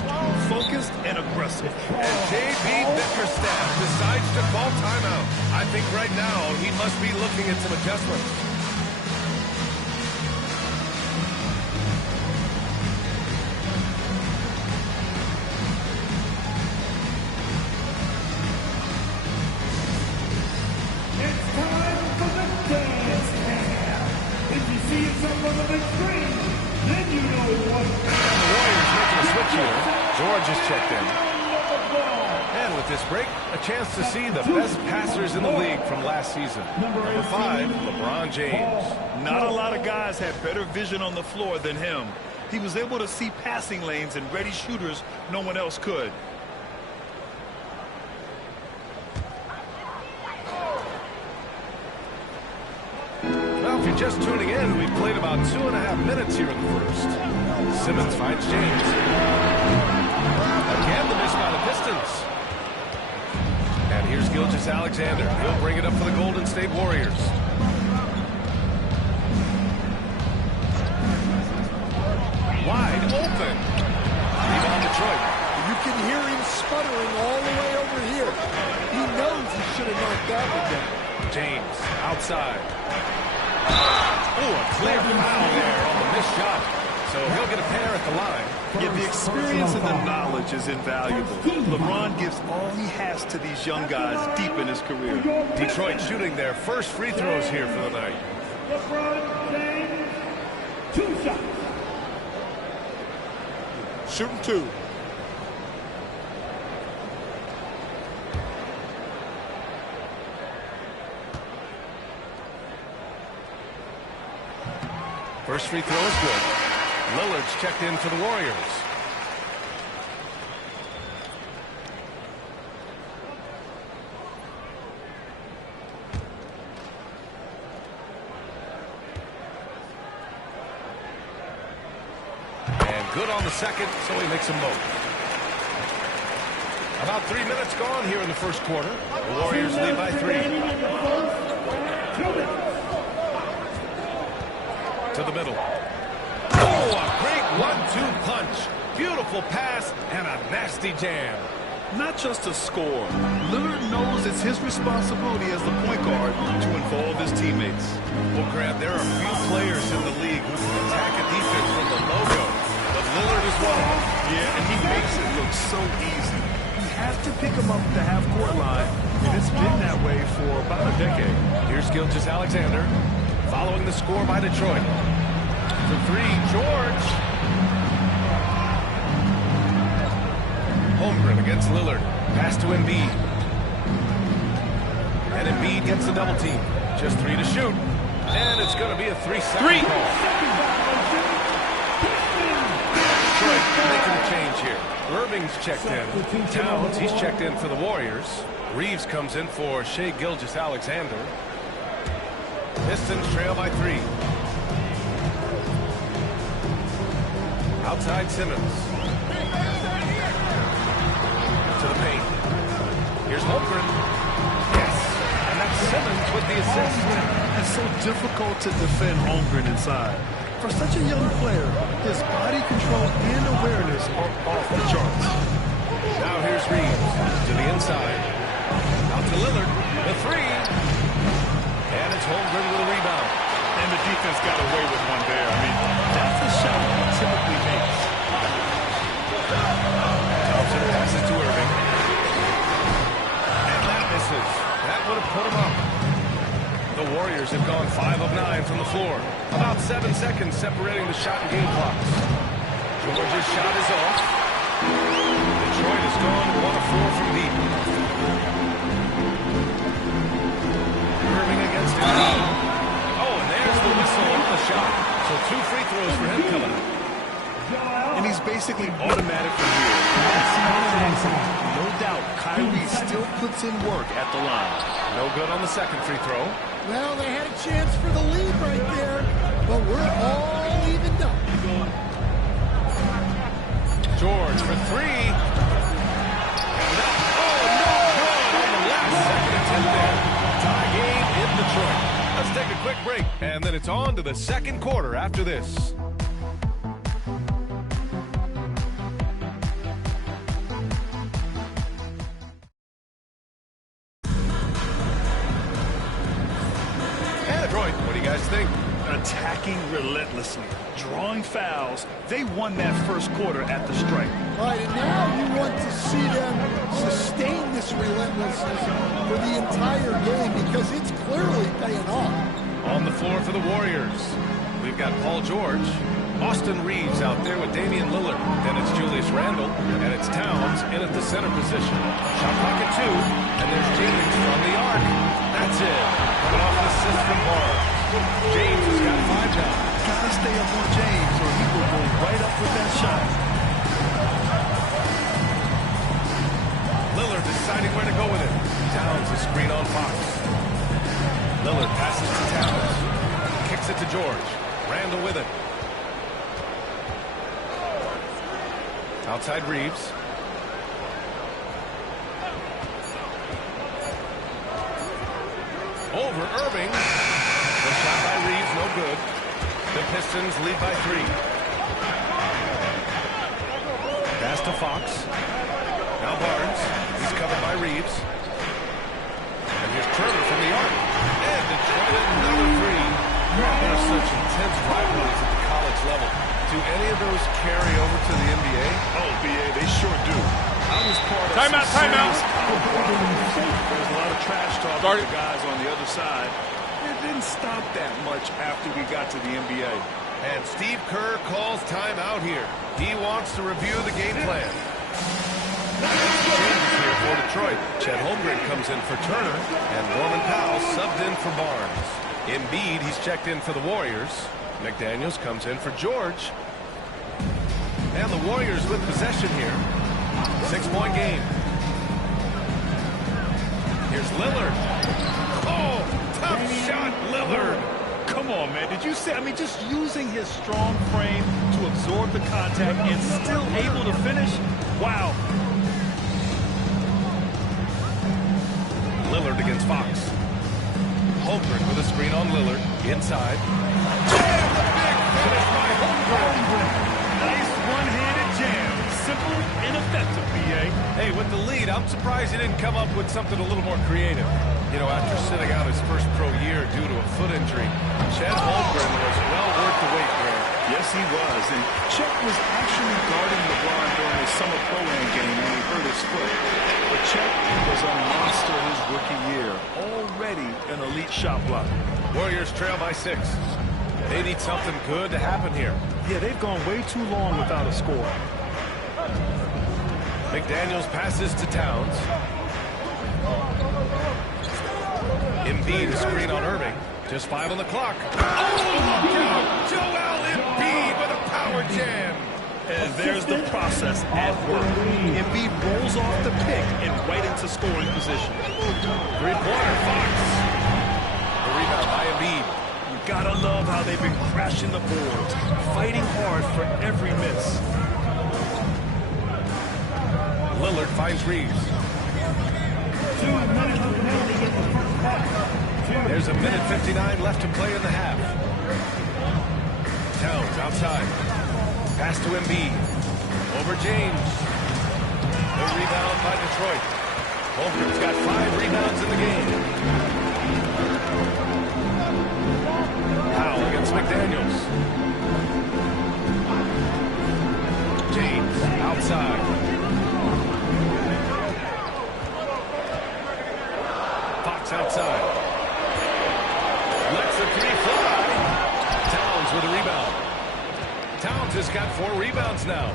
Focused and aggressive. And J.B. Bickerstaff decides to call timeout. I think right now he must be looking at some adjustments. It's time for the dance hand. If you see yourself on the big screen, then you know what. The Warriors making a switch here. George has checked in. And with this break, a chance to see the best passers in the league from last season. Number 5, LeBron James. Not a lot of guys had better vision on the floor than him. He was able to see passing lanes and ready shooters no one else could. Well, if you're just tuning in, we've played about 2.5 minutes here in the first. Simmons finds James. Again, the miss by the Pistons. And here's Gilgeous-Alexander. He'll bring it up for the Golden State Warriors. Wide open. Rebound Detroit. You can hear him sputtering all the way over here. He knows he should have knocked that one down. James outside. Oh, a clear foul there on the missed shot. So he'll get a pair at the line. Yeah, the experience and the knowledge is invaluable. LeBron gives all he has to these young guys deep in his career. Detroit shooting their first free throws here for the night. LeBron James, 2 shots. Shooting 2. First free throw is good. Lillard's checked in for the Warriors. good on the second, so he makes them both. About 3 minutes gone here in the first quarter. The Warriors lead by 3. To the middle. Oh, a great 1-2 punch. Beautiful pass and a nasty jam. Not just a score. Lillard knows it's his responsibility as the point guard to involve his teammates. Well, Grant, there are few players in the league who can attack a defense from the logo, but Lillard is one of them. Yeah, and he makes it look so easy. You have to pick him up at the half-court line, and it's been that way for about a decade. Here's Gilgeous-Alexander, following the score by Detroit. For 3, George. Holmgren against Lillard. Pass to Embiid. And Embiid gets the double team. Just 3 to shoot. And it's going to be a 3-second call. Detroit making a change here. Irving's checked in. Towns, he's checked in for the Warriors. Reeves comes in for Shai Gilgeous-Alexander. Pistons trail by 3. Outside Simmons. To the paint. Here's Holmgren. Yes. And that's Simmons with the assist. It's so difficult to defend Holmgren inside. For such a young player, his body control and awareness are off the charts. Now here's Reeves to the inside. Out to Lillard. The 3. And it's Holmgren with a rebound. And the defense got away with one there. I mean, that's a shot he typically makes. Thompson passes to Irving. And that misses. That would have put him up. The Warriors have gone 5 of 9 from the floor. About 7 seconds separating the shot and game clocks. George's shot is off. Detroit has gone 1 of 4 from deep. Irving against him. Oh, and there's the whistle on the shot. So 2 free throws for him coming up. And he's basically automatic from here. No doubt, Kyrie still puts in work at the line. No good on the second free throw. Well, they had a chance for the lead right there, but we're all evened up. George for 3. Oh, no good on the last second attempt there. Tie game in Detroit. Let's take a quick break, and then it's on to the second quarter after this. What do you guys think? Attacking relentlessly, drawing fouls. They won that first quarter at the stripe. All right, and now you want to see them sustain this relentlessness for the entire game because it's clearly paying off. On the floor for the Warriors, we've got Paul George, Austin Reeves out there with Damian Lillard. Then it's Julius Randle, and it's Towns in at the center position. Shot clock at 2, and there's Jennings from the arc. That's it. Coming off an assist from Barnes. James has got 5 now. Gotta stay up on James or he will go right up with that shot. Lillard deciding where to go with it. Towns is screen on Fox. Lillard passes to Towns. Kicks it to George. Randle with it. Outside Reeves. Over Irving. The shot by Reeves, no good. The Pistons lead by 3. Pass to Fox. Now Barnes. He's covered by Reeves. And here's Turner from the arc. And Detroit another 3. There are such intense rivalries at the college level. Do any of those carry over to the NBA? Oh, BA, they sure do. I was part of Timeout. There's a lot of trash talk with the guys on the other side. It didn't stop that much after we got to the NBA. And Steve Kerr calls timeout here. He wants to review the game plan. Changes here for Detroit. Chet Holmgren comes in for Turner, and Norman Powell subbed in for Barnes. Embiid, he's checked in for the Warriors. McDaniels comes in for George. And the Warriors with possession here. 6-point game. Here's Lillard. Oh, tough shot, Lillard. Come on, man. Did you see? I mean, just using his strong frame to absorb the contact and still able to finish. Wow. Lillard against Fox. Holmgren with a screen on Lillard. Inside. Jam! The big finish by Holmgren. Nice one-handed jam. Simple and effective, B.A. Hey, with the lead, I'm surprised he didn't come up with something a little more creative. You know, after sitting out his first pro year due to a foot injury, Chet Holmgren was well worth the wait, Grant. Yes, he was. And Chet was actually guarding LeBron during his summer pro-am game when he hurt his foot. But Chet was a monster his rookie year. Already an elite shot blocker. Warriors trail by 6. They need something good to happen here. Yeah, they've gone way too long without a score. McDaniels passes to Towns. Embiid a screen on Irving. Just 5 on the clock. Oh, look out! Joel Embiid with a power jam. And there's the process at work. Embiid rolls off the pick and right into scoring position. Three-pointer, Fox. The rebound by Embiid. You gotta love how they've been crashing the boards, fighting hard for every miss. Lillard finds Reeves. There's a minute 59 left to play in the half. Towns outside. Pass to Embiid. Over James. The rebound by Detroit. Holmgren's got 5 rebounds in the game. Powell against McDaniels. James outside. Outside. Lets the 3 fly. Towns with a rebound. Towns has got 4 rebounds now.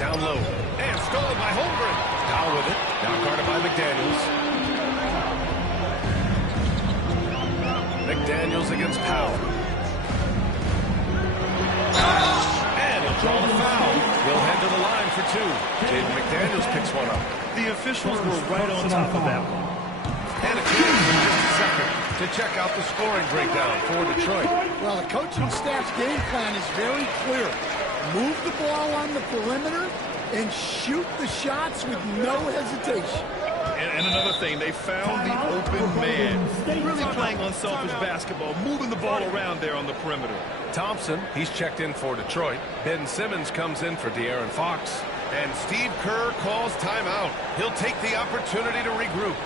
Down low. And stolen by Holmgren. Powell with it. Now guarded by McDaniels. McDaniels against Powell. And he'll draw the foul. He'll head to the line for 2. Jaden McDaniels picks one up. The officials were right on top of that one. And a chance in just a second to check out the scoring breakdown for Detroit. Well, the coaching staff's game plan is very clear. Move the ball on the perimeter and shoot the shots with no hesitation. And another thing, they found the open man. Really playing unselfish basketball, moving the ball around there on the perimeter. Thompson, he's checked in for Detroit. Ben Simmons comes in for De'Aaron Fox. And Steve Kerr calls timeout. He'll take the opportunity to regroup.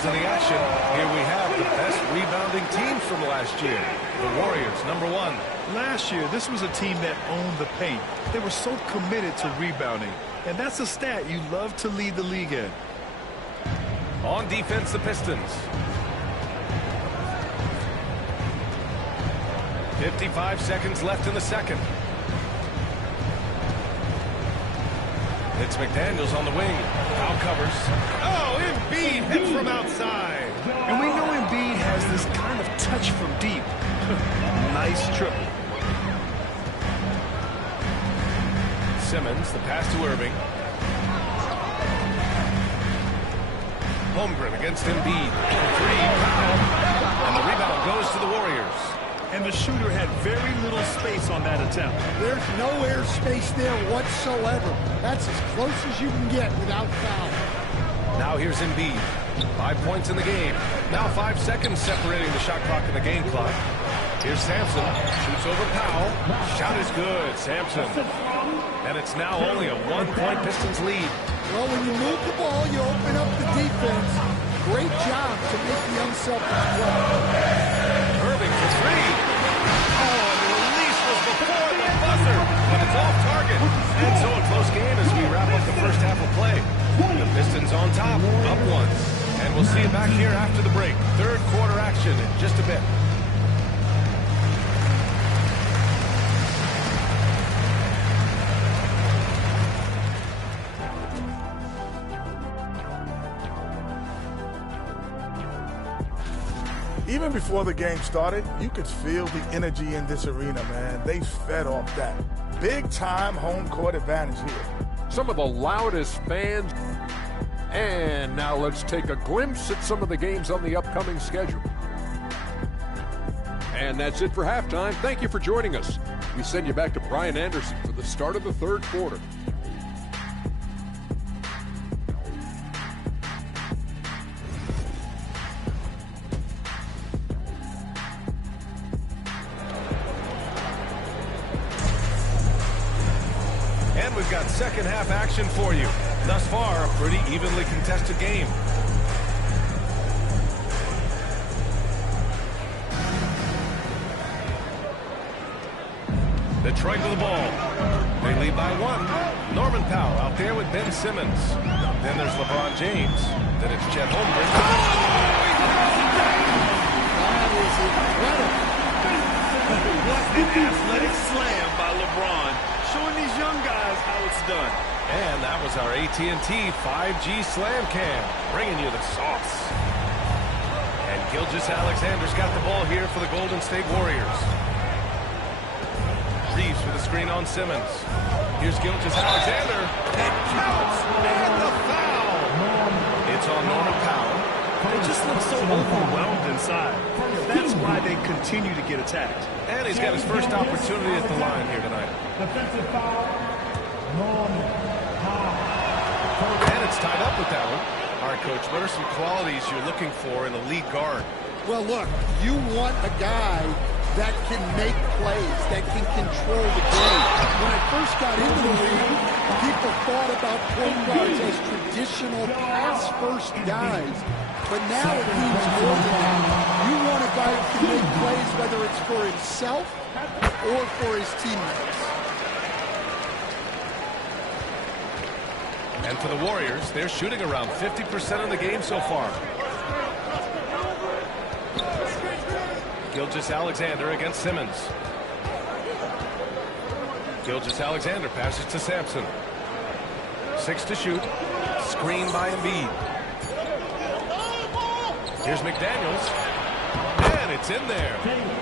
In the action, here we have the best rebounding teams from last year. The Warriors, number 1. Last year, this was a team that owned the paint. They were so committed to rebounding. And that's a stat you love to lead the league in. On defense, the Pistons. 55 seconds left in the second. It's McDaniels on the wing. Foul covers. Oh, Embiid hits from outside. And we know Embiid has this kind of touch from deep. Nice triple. Simmons, the pass to Irving. Holmgren against Embiid. 3, foul. And the rebound goes to the Warriors. And the shooter had very little space on that attempt. There's no air space there whatsoever. That's as close as you can get without foul. Now here's Embiid. 5 points in the game. Now 5 seconds separating the shot clock and the game clock. Here's Sampson. Shoots over Powell. Shot is good. Sampson. And it's now only a 1-point Pistons lead. Well, when you move the ball, you open up the defense. Great job to make the unselfish play. Irving for 3. Oh, and the release was before the buzzer. And it's off target. And so a close game as we wrap up the first half of play. The Pistons on top, up And we'll see you back here after the break. Third quarter action in just a bit. Even before the game started, you could feel the energy in this arena, man. They fed off that. Big-time home court advantage here. Some of the loudest fans. And now let's take a glimpse at some of the games on the upcoming schedule. And that's it for halftime. Thank you for joining us. We send you back to Brian Anderson for the start of the third quarter. And we've got second half action for you. Thus far, a pretty evenly contested game. Detroit with the ball. They lead by 1. Norman Powell out there with Ben Simmons. Then there's LeBron James. Then it's Chet Holmgren. That is incredible. What an athletic slam by LeBron, showing these young guys how it's done. And that was our AT&T 5G Slam Cam, bringing you the sauce. And Gilgeous-Alexander's got the ball here for the Golden State Warriors. Reeves with the screen on Simmons. Here's Gilgeous-Alexander. It counts, and the foul. It's on Norman Powell. They just look so overwhelmed inside. That's why they continue to get attacked. And he's got his first opportunity at the line here tonight. Defensive foul, Norman. And it's tied up with that one. All right, Coach, what are some qualities you're looking for in a lead guard? Well, look, you want a guy that can make plays, that can control the game. When I first got into the league, people thought about point guards as traditional pass-first guys. But now it means more than that. You want a guy who can make plays, whether it's for himself or for his teammates. And for the Warriors, they're shooting around 50% of the game so far. Gilgeous-Alexander against Simmons. Gilgeous-Alexander passes to Sampson. 6 to shoot. Screen by Embiid. Here's McDaniels. And it's in there.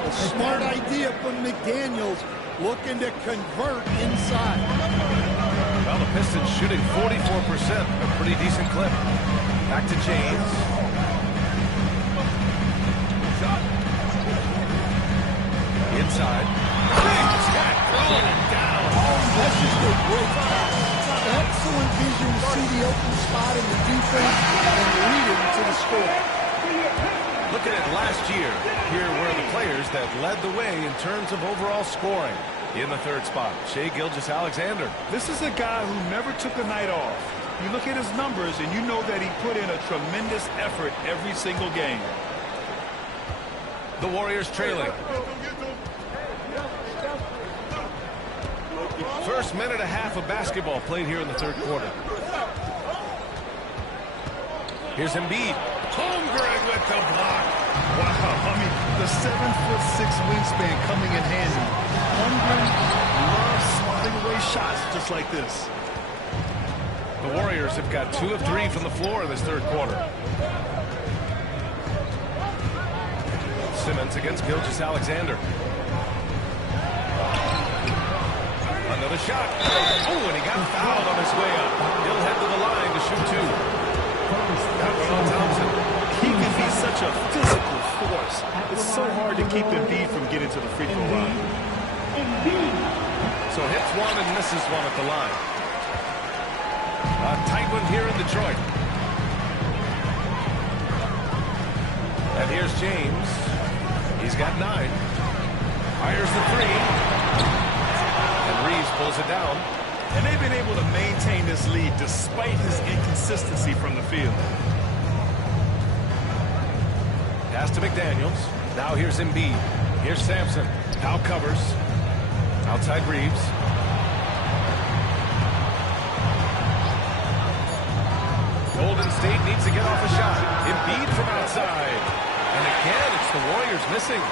A smart idea from McDaniels, looking to convert inside. Well, the Pistons shooting 44%, a pretty decent clip. Back to James. Inside. Big stack, throwing it down. That's just a great pass. Excellent vision to see the open spot in the defense and lead it to the score. Looking at last year, here were the players that led the way in terms of overall scoring. In the third spot, Shai Gilgeous-Alexander. This is a guy who never took a night off. You look at his numbers and you know that he put in a tremendous effort every single game. The Warriors trailing. First minute and a half of basketball played here in the third quarter. Here's Embiid. Holmgren with the block. Wow, I mean, the 7'6" wingspan coming in handy. Holmgren loves swatting away shots just like this. The Warriors have got 2 of 3 from the floor in this third quarter. Simmons against Gilgeous-Alexander. Another shot. Oh, and he got fouled on his way up. He'll head to the line to shoot 2. That one on Thompson. He can be such a physical force. It's so hard to keep Embiid from getting to the free throw line. So hits one and misses one at the line. A tight one here in Detroit. And here's James. He's got 9. Fires the 3. And Reeves pulls it down. And they've been able to maintain this lead despite his inconsistency from the field. Pass to McDaniels. Now here's Embiid. Here's Sampson. Now covers. Outside Reeves. Golden State needs to get off a shot. side. And again, it's the Warriors missing.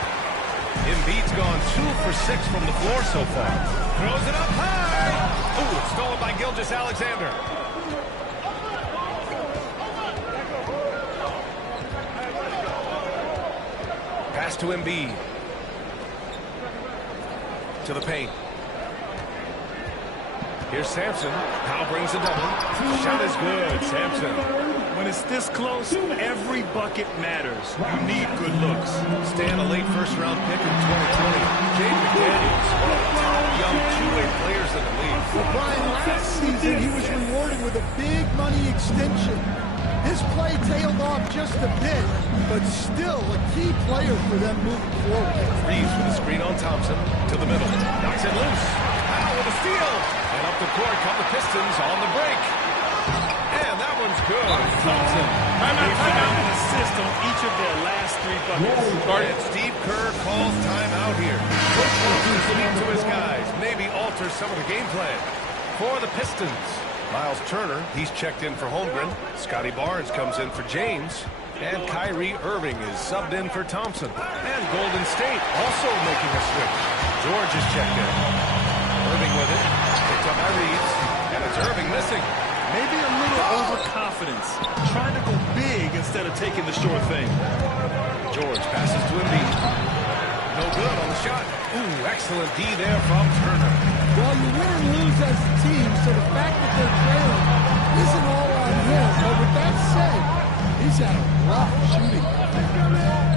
Embiid's gone 2 for 6 from the floor so far. Throws it up high. Ooh, it's stolen by Gilgeous-Alexander. Pass to Embiid. To the paint. Here's Sampson. Powell brings a double. Shot is good, Sampson. When it's this close, every bucket matters. You need good looks. Stan, a late first-round pick in 2020. Jaden McDaniels, one of the top young two-way players in the league. Well, Brian, last season he was rewarded with a big money extension. His play tailed off just a bit, but still a key player for them moving forward. Reeves with a screen on Thompson to the middle. Knocks it loose. Powell with a steal. And up the court come the Pistons on the break. And that one's good. Thompson. They found an assist on each of their last 3 buckets. And Steve Kerr calls timeout here. Coach wants to speak to his guys. Maybe alter some of the game plan for the Pistons. Miles Turner, he's checked in for Holmgren. Scotty Barnes comes in for James. And Kyrie Irving is subbed in for Thompson. And Golden State also making a switch. George is checked in. Irving with it. Picked up by Reeves. And it's Irving missing. Maybe a little overconfidence. Trying to go big instead of taking the sure thing. George passes to Embiid. No good on the shot. Ooh, excellent D there from Turner. Well, you win and lose as a team, so the fact that they're trailing isn't all on him. But with that said, he's had a rough shooting.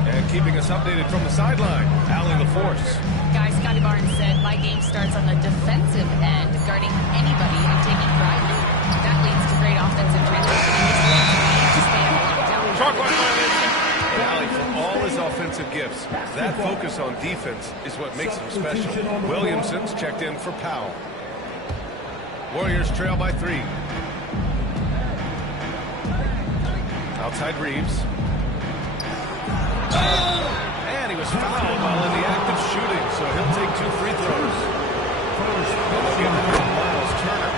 And keeping us updated from the sideline, Allie LaForce. Guys, Scotty Barnes said, my game starts on the defensive end, guarding anybody and taking pride in it. That leads to great offensive transition. To stay on lockdown. And Allie, for all his offensive gifts, that focus on defense is what makes him special. Williamson's checked in for Powell. Warriors trail by 3. Outside Reeves. And he was fouled while in the act of shooting, so he'll take 2 free throws. Miles Turner.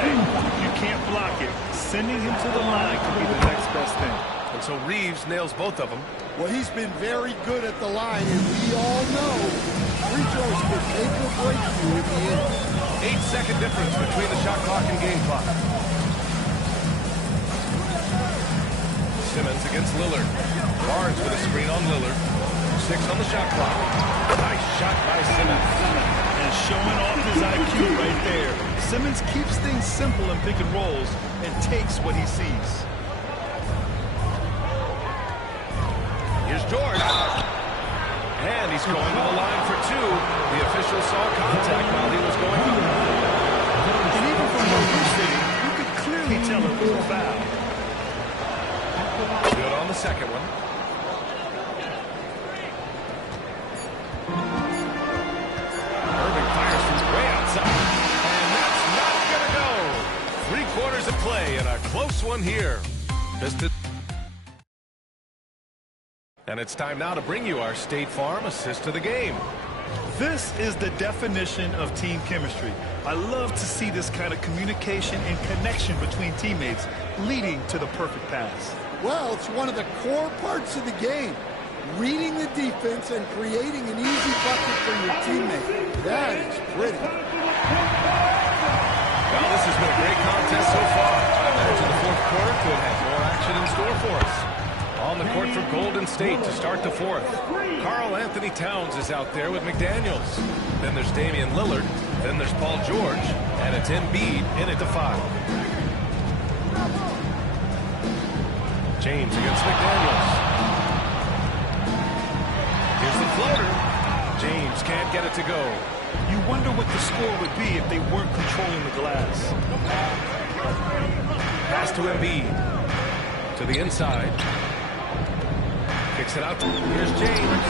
Hey, you can't block it. Sending him to the line could be the next best thing. And so Reeves nails both of them. Well, he's been very good at the line, and we all know free throws can make or break you at the end. 8-second difference between the shot clock and game clock. Simmons against Lillard. Barnes with a screen on Lillard. 6 on the shot clock. Nice shot by Simmons. And showing off his IQ right there. Simmons keeps things simple in pick and rolls and takes what he sees. Here's George. And he's going to the line for 2. The official saw contact while he was going up. And even from where you're sitting, you could clearly tell it was a foul. Good on the second one. Irving fires from way outside. And that's not going to go. 3 quarters of play and a close one here. Pistons. And it's time now to bring you our State Farm assist to the game. This is the definition of team chemistry. I love to see this kind of communication and connection between teammates leading to the perfect pass. Well, it's one of the core parts of the game. Reading the defense and creating an easy bucket for your teammate. That is pretty. Well, this has been a great contest so far. I imagine the 4th quarter could have more action in store for us. On the court for Golden State to start the 4th. Karl Anthony Towns is out there with McDaniels. Then there's Damian Lillard. Then there's Paul George. And it's Embiid in at the 5. James against McDaniels. Here's the floater. James can't get it to go. You wonder what the score would be if they weren't controlling the glass. Pass to Embiid. To the inside. Kicks it out. Here's James.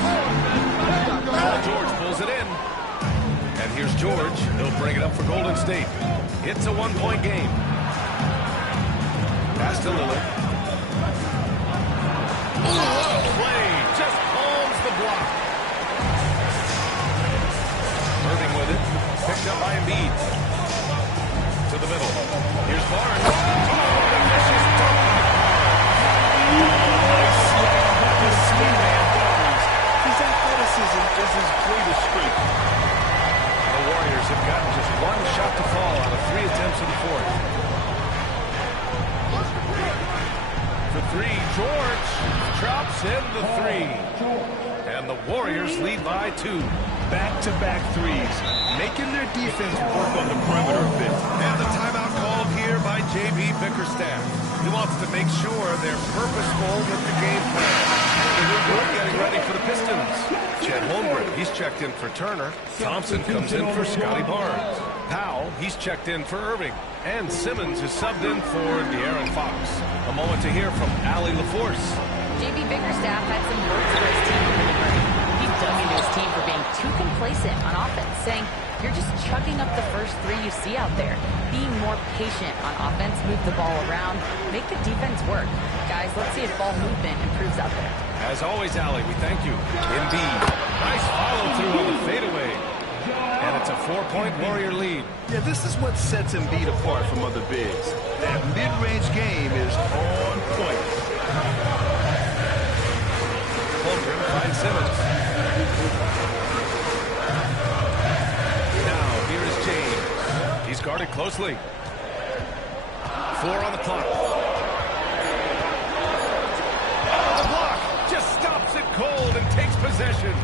Paul George pulls it in. And here's George. He'll bring it up for Golden State. It's a 1-point game. Pass to Lillard. What a play. Just palms the block. Irving with it. Picked up by Embiid. To the middle. Here's Barnes. Oh, what a vicious dunk. Nice slam. George drops in the 3. And the Warriors lead by 2. Back-to-back threes, making their defense work on the perimeter a bit. And the timeout called here by J.B. Bickerstaff. He wants to make sure they're purposeful with the game plan. We're getting ready for the Pistons. Chet Holmgren, he's checked in for Turner. Thompson comes in for Scotty Barnes. Powell, he's checked in for Irving. And Simmons is subbed in for De'Aaron Fox. A moment to hear from Allie LaForce. J.B. Bickerstaff had some words for his team over the break. He dug into his team for being too complacent on offense, saying, you're just chucking up the first 3 you see out there. Being more patient on offense, move the ball around, make the defense work. Guys, let's see if ball movement improves out there. As always, Allie, we thank you. Embiid, nice follow-through on the fadeaway. And it's a 4-point Warrior lead. Yeah, this is what sets Embiid apart from other bigs. That mid-range game is on point. Holmgren finds Simmons. Now, here is James. He's guarded closely. 4 on the clock. The block just stops it cold and takes possession.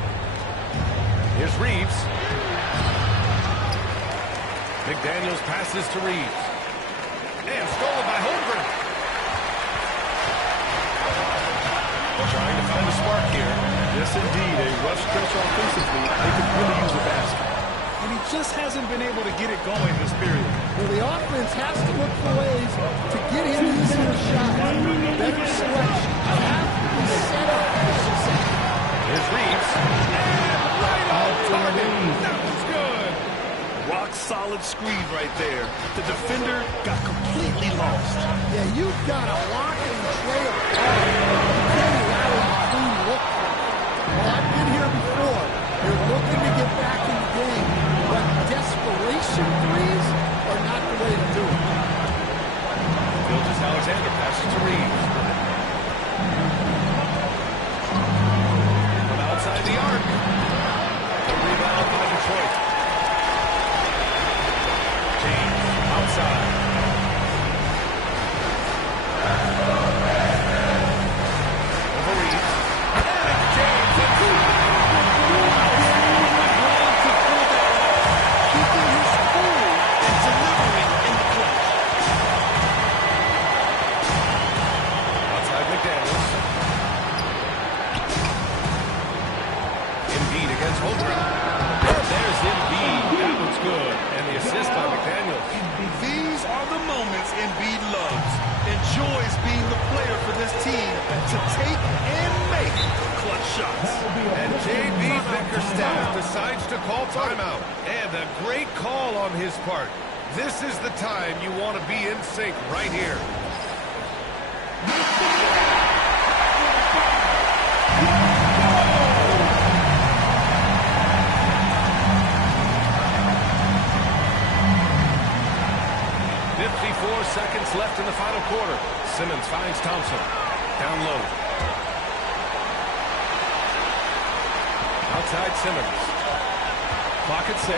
Here's Reeves. McDaniels passes to Reeves. And stolen by Holmgren. Trying to find a spark here. Yes, indeed. A rough stretch offensively. They could really use a basket. And he just hasn't been able to get it going this period. Well, the offense has to look for ways to get him easier shots. Better selection. Have to be set up for success. Here's Reeves. And right on target. That was good. Rock-solid screen right there. The defender got completely lost. Yeah, you've got to lock and trail. Well, I've been here before. They're looking to get back in the game, but desperation threes are not the way to do it. Gilgeous-Alexander passes to Reeves. From outside the arc. The rebound by Detroit. James outside. Over Reeves. Embiid loves, enjoys being the player for this team to take and make clutch shots. And J.B. Bickerstaff decides to call timeout. And a great call on his part. This is the time you want to be in sync right here. Seconds left in the final quarter. Simmons finds Thompson. Down low. Outside Simmons. Clock at 6.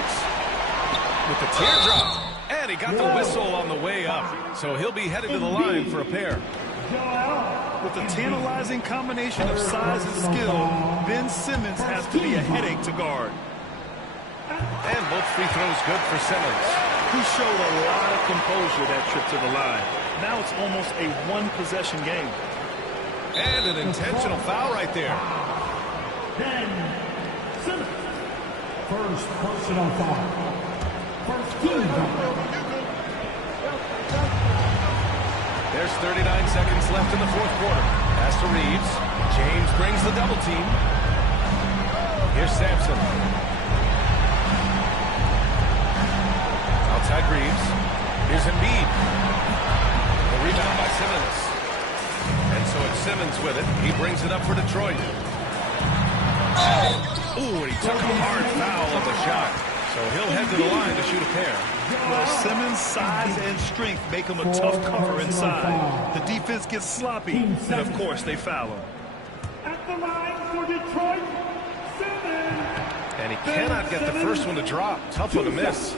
With the teardrop. And he got the whistle on the way up. So he'll be headed to the line for a pair. With a tantalizing combination of size and skill, Ben Simmons has to be a headache to guard. And both free throws good for Simmons. He showed a lot of composure that trip to the line. Now it's almost a one-possession game. And an intentional foul right there. Ben Simmons. First personal foul. First team foul. There's 39 seconds left in the fourth quarter. Pass to Reeves. James brings the double team. Here's Sampson. Outside Reeves. Here's Embiid. The rebound by Simmons. And so it's Simmons with it. He brings it up for Detroit. Ooh, and he took a hard foul on the shot. So he'll head to the line to shoot a pair. Well, Simmons' size and strength make him a tough cover inside. The defense gets sloppy, and of course they foul him. At the line for Detroit, Simmons. And he cannot get the first one to drop. Tough one to miss.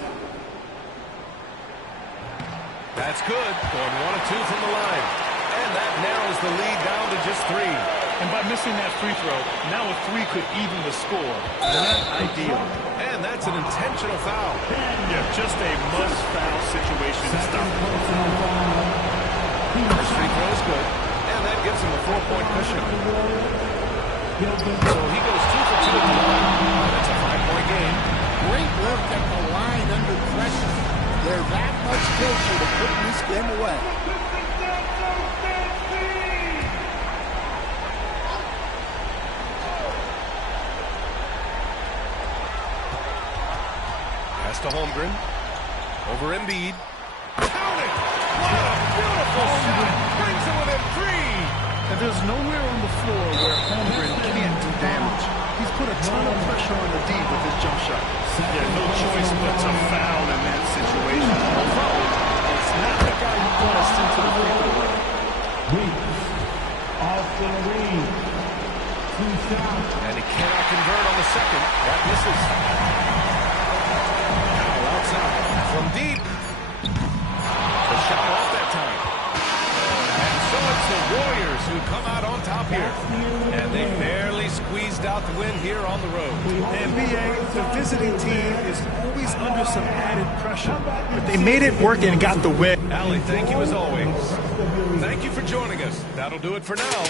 That's good. Going 1 of 2 from the line. And And that narrows the lead down to just 3. And by missing that free throw, now a 3 could even the score. Not ideal. And that's an intentional foul. Yeah, just a must-foul situation to stop him. First free throw is good, and that gives him a 4-point cushion. So he goes 2 for 2 at the line. That's a 5-point game. Great work at the line under pressure. They're that much closer to putting this game away. Pass to Holmgren. Over Embiid. Count it! What a beautiful shot! Brings him within 3! And there's nowhere on the floor where Holmgren can't do damage. He's put a ton of pressure on the D with his jump shot. Yeah, no choice but to foul in that situation. Although, it's not the guy you want to send to the free throw line. And he cannot convert on the second. That misses. Now outside. From deep. The shot off that time. And so it's the Warriors who come out on top here. And they barely squeezed out the win here on the road. NBA, the visiting team is always under some added pressure. But they made it work and got the win. Allie, thank you as always. Thank you for joining us. That'll do it for now.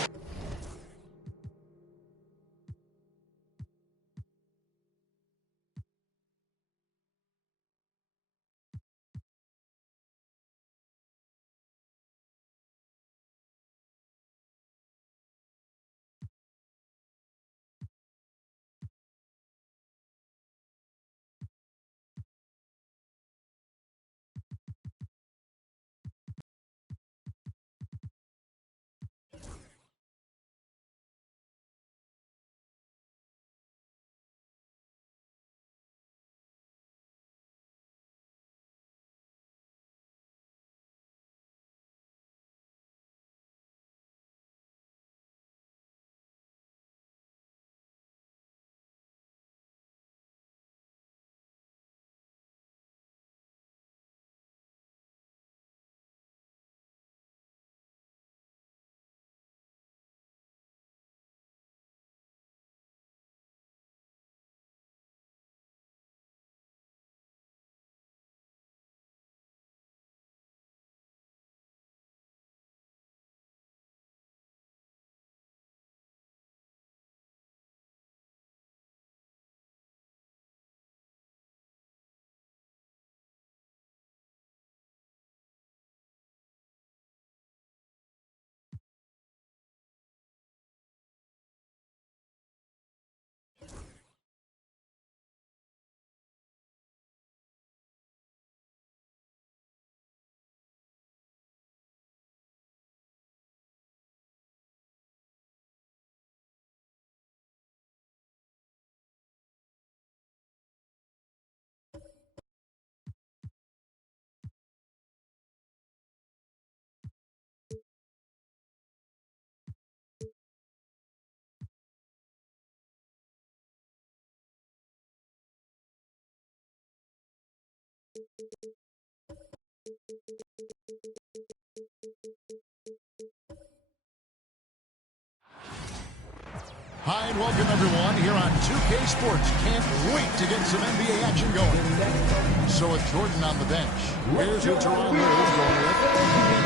Hi and welcome everyone here on 2K Sports. Can't wait to get some NBA action going. So with Jordan on the bench, here's who Toronto is going with.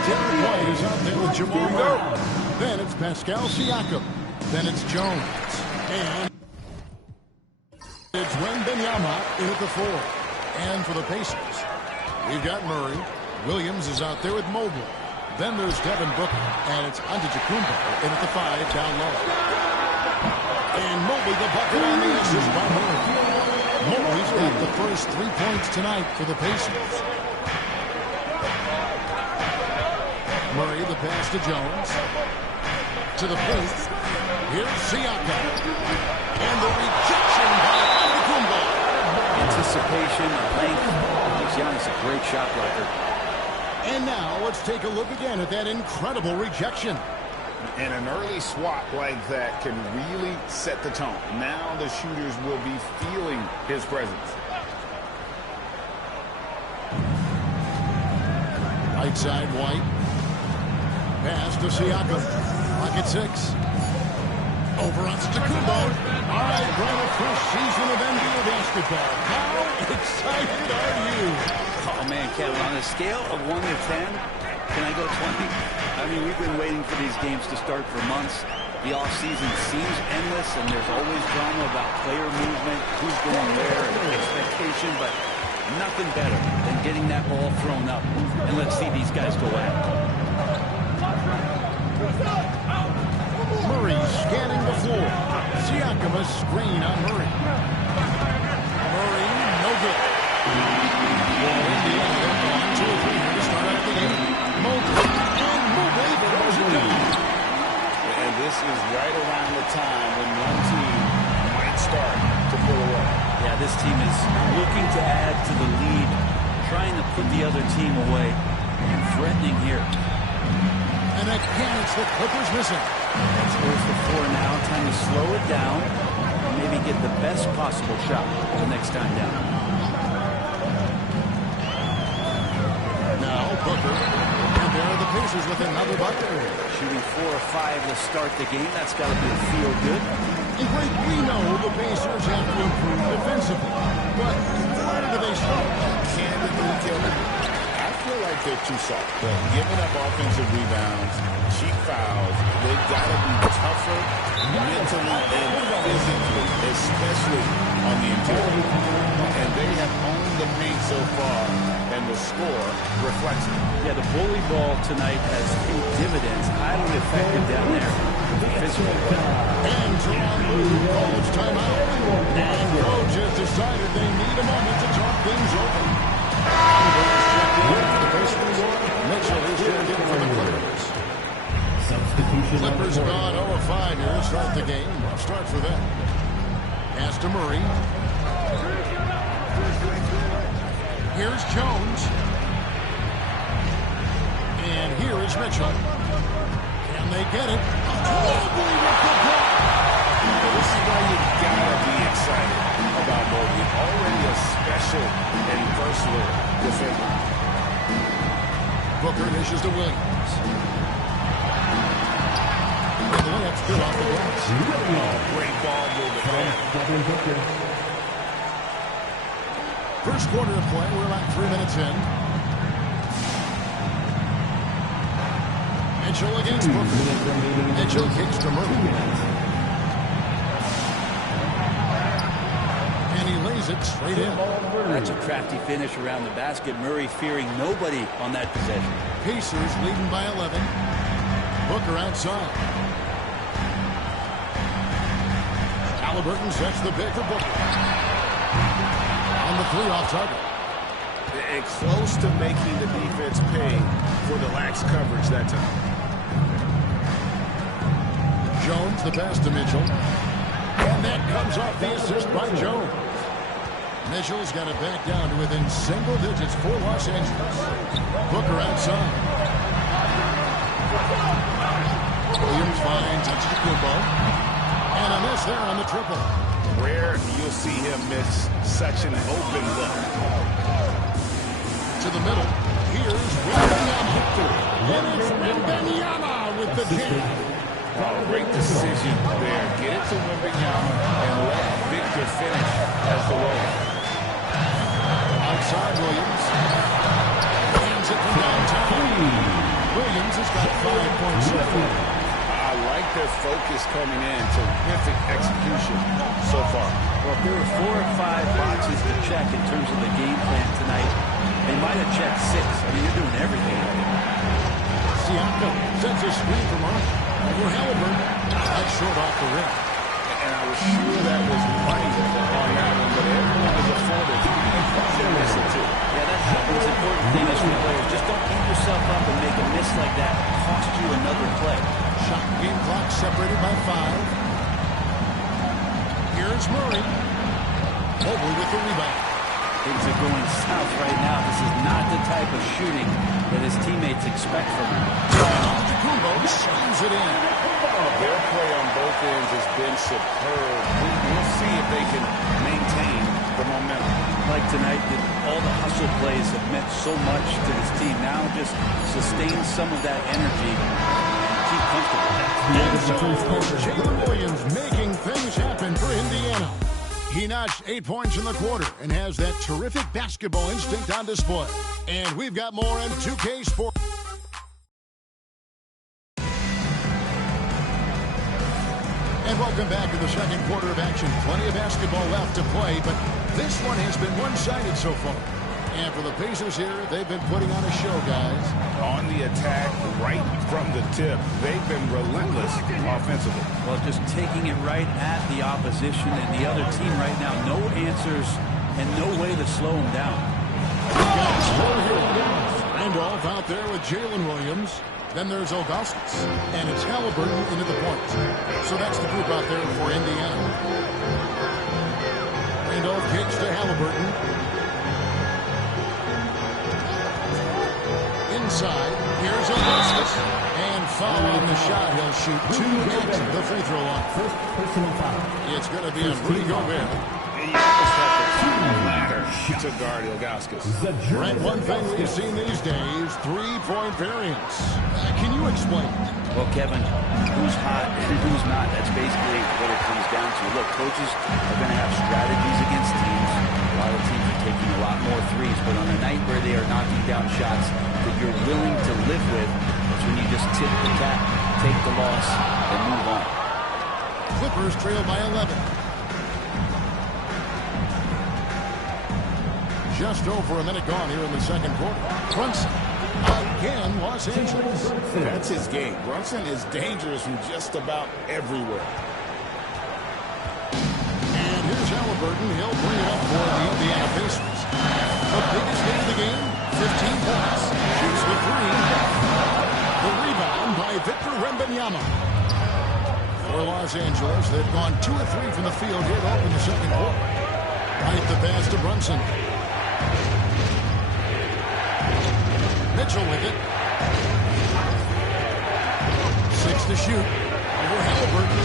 Derek White is out there with Jamal Murray. Then it's Pascal Siakam. Then it's Jones. And it's Wembanyama in at the 4. And for the Pacers, we've got Murray. Williams is out there with Mobley. Then there's Devin Booker. And it's Antetokounmpo in at the 5 down low. And Mobley the bucket on the assist by Murray. Mobley's got the first 3 points tonight for the Pacers. Murray the pass to Jones. To the paint. Here's Siakam. And the rejection by Antetokounmpo. Anticipation, length. Giannis a great shot blocker. And now let's take a look again at that incredible rejection. And an early swat like that can really set the tone. Now the shooters will be feeling his presence. Right side, White. Pass to Siakam. Clock at 6. Over on Antetokounmpo. All right, Brad, a first season of NBA basketball. How excited are you? Oh, man, Kevin, on a scale of 1 to 10, can I go 20? I mean, we've been waiting for these games to start for months. The offseason seems endless, and there's always drama about player movement, who's going where, and expectation, but nothing better than getting that ball thrown up. And let's see these guys go at it. Murray scanning the floor. Siakam a screen on Murray. Murray, no good. Well, Indiana on 2 or 3 to start out the game. Mobley, and Mobley throws it down. And this is right around the time when one team might start to pull away. Yeah, this team is looking to add to the lead, trying to put the other team away, and threatening here. And again, it's the Clippers missing. That scores the 4 now. Time to slow it down and maybe get the best possible shot the next time down. Now Booker. And there are the Pacers with another bucket. Shooting 4 or 5 to start the game. That's got to feel good. And Greg, we know the Pacers have to improve defensively. But where do they start? Candidly, Kevin, I feel like they're too soft. They're giving up offensive rebounds, cheap fouls. They've got to be tougher mentally and physically, especially on the interior. And they have owned the paint so far, and the score reflects it. Yeah, the bully ball tonight has paid dividends. Highly effective down there. And John Lou calls timeout. And coach has decided they need a moment to talk things over. Mitchell is checked in for the Clippers. Clippers have gone 0-5 here to start the game. Rough start for them. Pass to Murray. Here's Jones. And here is Mitchell. Can they get it? Mobley with the block. This is why you gotta be excited about Mobley. Already a special and versatile defender. Booker dishes to Williams. And the layup's good off the glass. Oh, great ball movement there. First quarter of play. We're about 3 minutes in. Mitchell against Booker. Mitchell kicks to Murray. And he lays it straight in. That's a crafty finish around the basket. Murray fearing nobody on that possession. Pacers leading by 11. Booker outside. Halliburton sets the pick for Booker. On the 3 off target. And close to making the defense pay for the lax coverage that time. Jones, the pass to Mitchell. And that comes off the assist by Jones. Mitchell's got it back down to within single digits for Los Angeles. Booker outside. Williams finds Antetokounmpo. And a miss there on the triple. Rare you'll see him miss such an open look. To the middle. Here's Wembanyama. And it's Wembanyama with the jam. Oh, great decision there. Get it to Wembanyama and let Victor finish as the roller. Outside Williams. Hands it from downtown. Williams has got 5 points so far. I like their focus coming in. Terrific execution so far. Well, if there were 4 or 5 boxes to check in terms of the game plan tonight, they might have checked 6. I mean, you're doing everything right here. Siakam sets a screen from Mark. Over Halliburton. That's short off the rim. And I was sure that was money on that one, but everyone was afforded to listen to. Yeah, that happens. Important thing is for players, just don't beat yourself up and make a miss like that. Cost you another play. Shot game clock separated by 5. Here's Murray. Mobley with the rebound. Things are going south right now. This is not the type of shooting that his teammates expect from him. Antetokounmpo slams it in. Their play on both ends has been superb. We'll see if they can maintain the momentum. like tonight that all the hustle plays have meant so much to this team. Now just sustain some of that energy and keep comfortable. And so Jalen Williams making things happen for Indiana. He notched 8 points in the quarter and has that terrific basketball instinct on display. And we've got more on 2K Sports. And welcome back to the second quarter of action. Plenty of basketball left to play, but this one has been one-sided so far. And for the Pacers here, they've been putting on a show, guys. On the attack, right from the tip. They've been relentless offensively. Well, just taking it right at the opposition and the other team right now. No answers and no way to slow them down. Randolph out there with Jalen Williams. Then there's Augustus. And it's Halliburton into the point. So that's the group out there for Indiana. Randolph kicks to Halliburton. Inside, here's Augustus, and foul on the shot. He'll shoot 2 at the free throw line. It's going to be on Rudy Gobert. He almost had to climb a ladder to guard Augustus. Brent, one thing we've seen these days, 3-point variance. Can you explain it? Well, Kevin, who's hot and who's not, that's basically what it comes down to. Look, coaches are going to have strategies against teams. A lot of teams are taking a lot more threes, but on a night where they are knocking down shots that you're willing to live with, that's when you just tip the cap, take the loss, and move on. Clippers trail by 11. Just over a minute gone here in the second quarter. Brunson again, Los Angeles. That's his game. Brunson is dangerous from just about everywhere. And here's Halliburton. He'll bring it up for the Indiana Pacers. The biggest hit of the game, 15 points. Shoots the three. The rebound by Victor Wembanyama. For Los Angeles, they've gone 2 of 3 from the field here to open the second quarter. Right the pass to Brunson. Mitchell with it. 6 to shoot. Over Halliburton.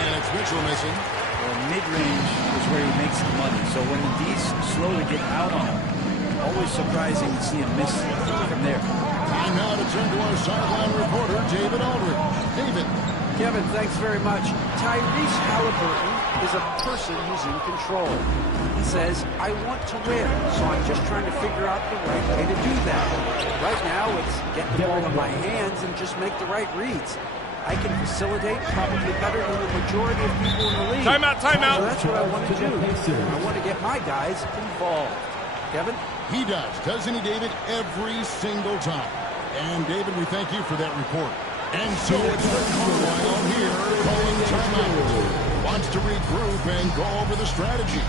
And it's Mitchell missing. Well, mid-range is where he makes the money. So when the D's slow to get out on him, always surprising to see him miss from there. Time now to turn to our sideline reporter, David Aldridge. David. Kevin, thanks very much. Tyrese Halliburton is a person who's in control. He says, I want to win, so I'm just trying to figure out the right way to do that. Right now, it's get the ball in my hands and just make the right reads. I can facilitate probably better than the majority of people in the league. Timeout, timeout. So that's what I want to do. I want to get my guys involved. Kevin? He does, doesn't he, David? Every single time. And, David, we thank you for that report. And so it's the Carlisle here calling timeout. Wants to regroup and go over the strategy.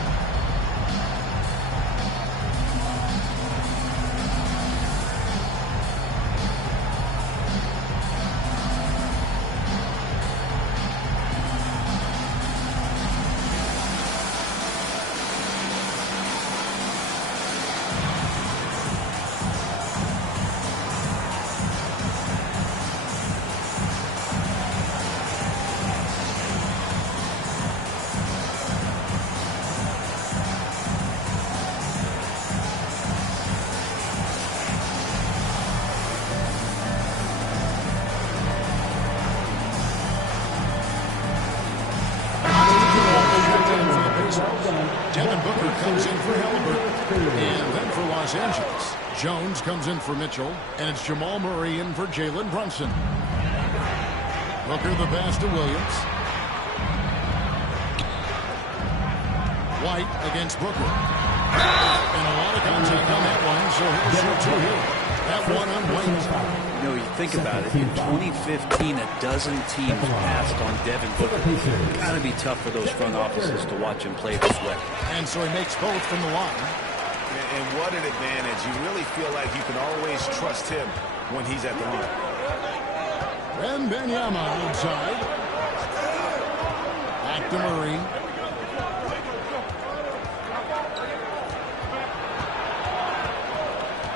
Jones comes in for Mitchell, and it's Jamal Murray in for Jalen Brunson. Booker the pass to Williams. White against Booker. And a lot of contact on that one, so he'll shoot 2 here. That one on White. You know, you think about it, in 2015, a dozen teams passed on Devin Booker. It's got to be tough for those front offices to watch him play this way. And so he makes both from the line. And what an advantage. You really feel like you can always trust him when he's at the line. Wembanyama outside. Back to Murray.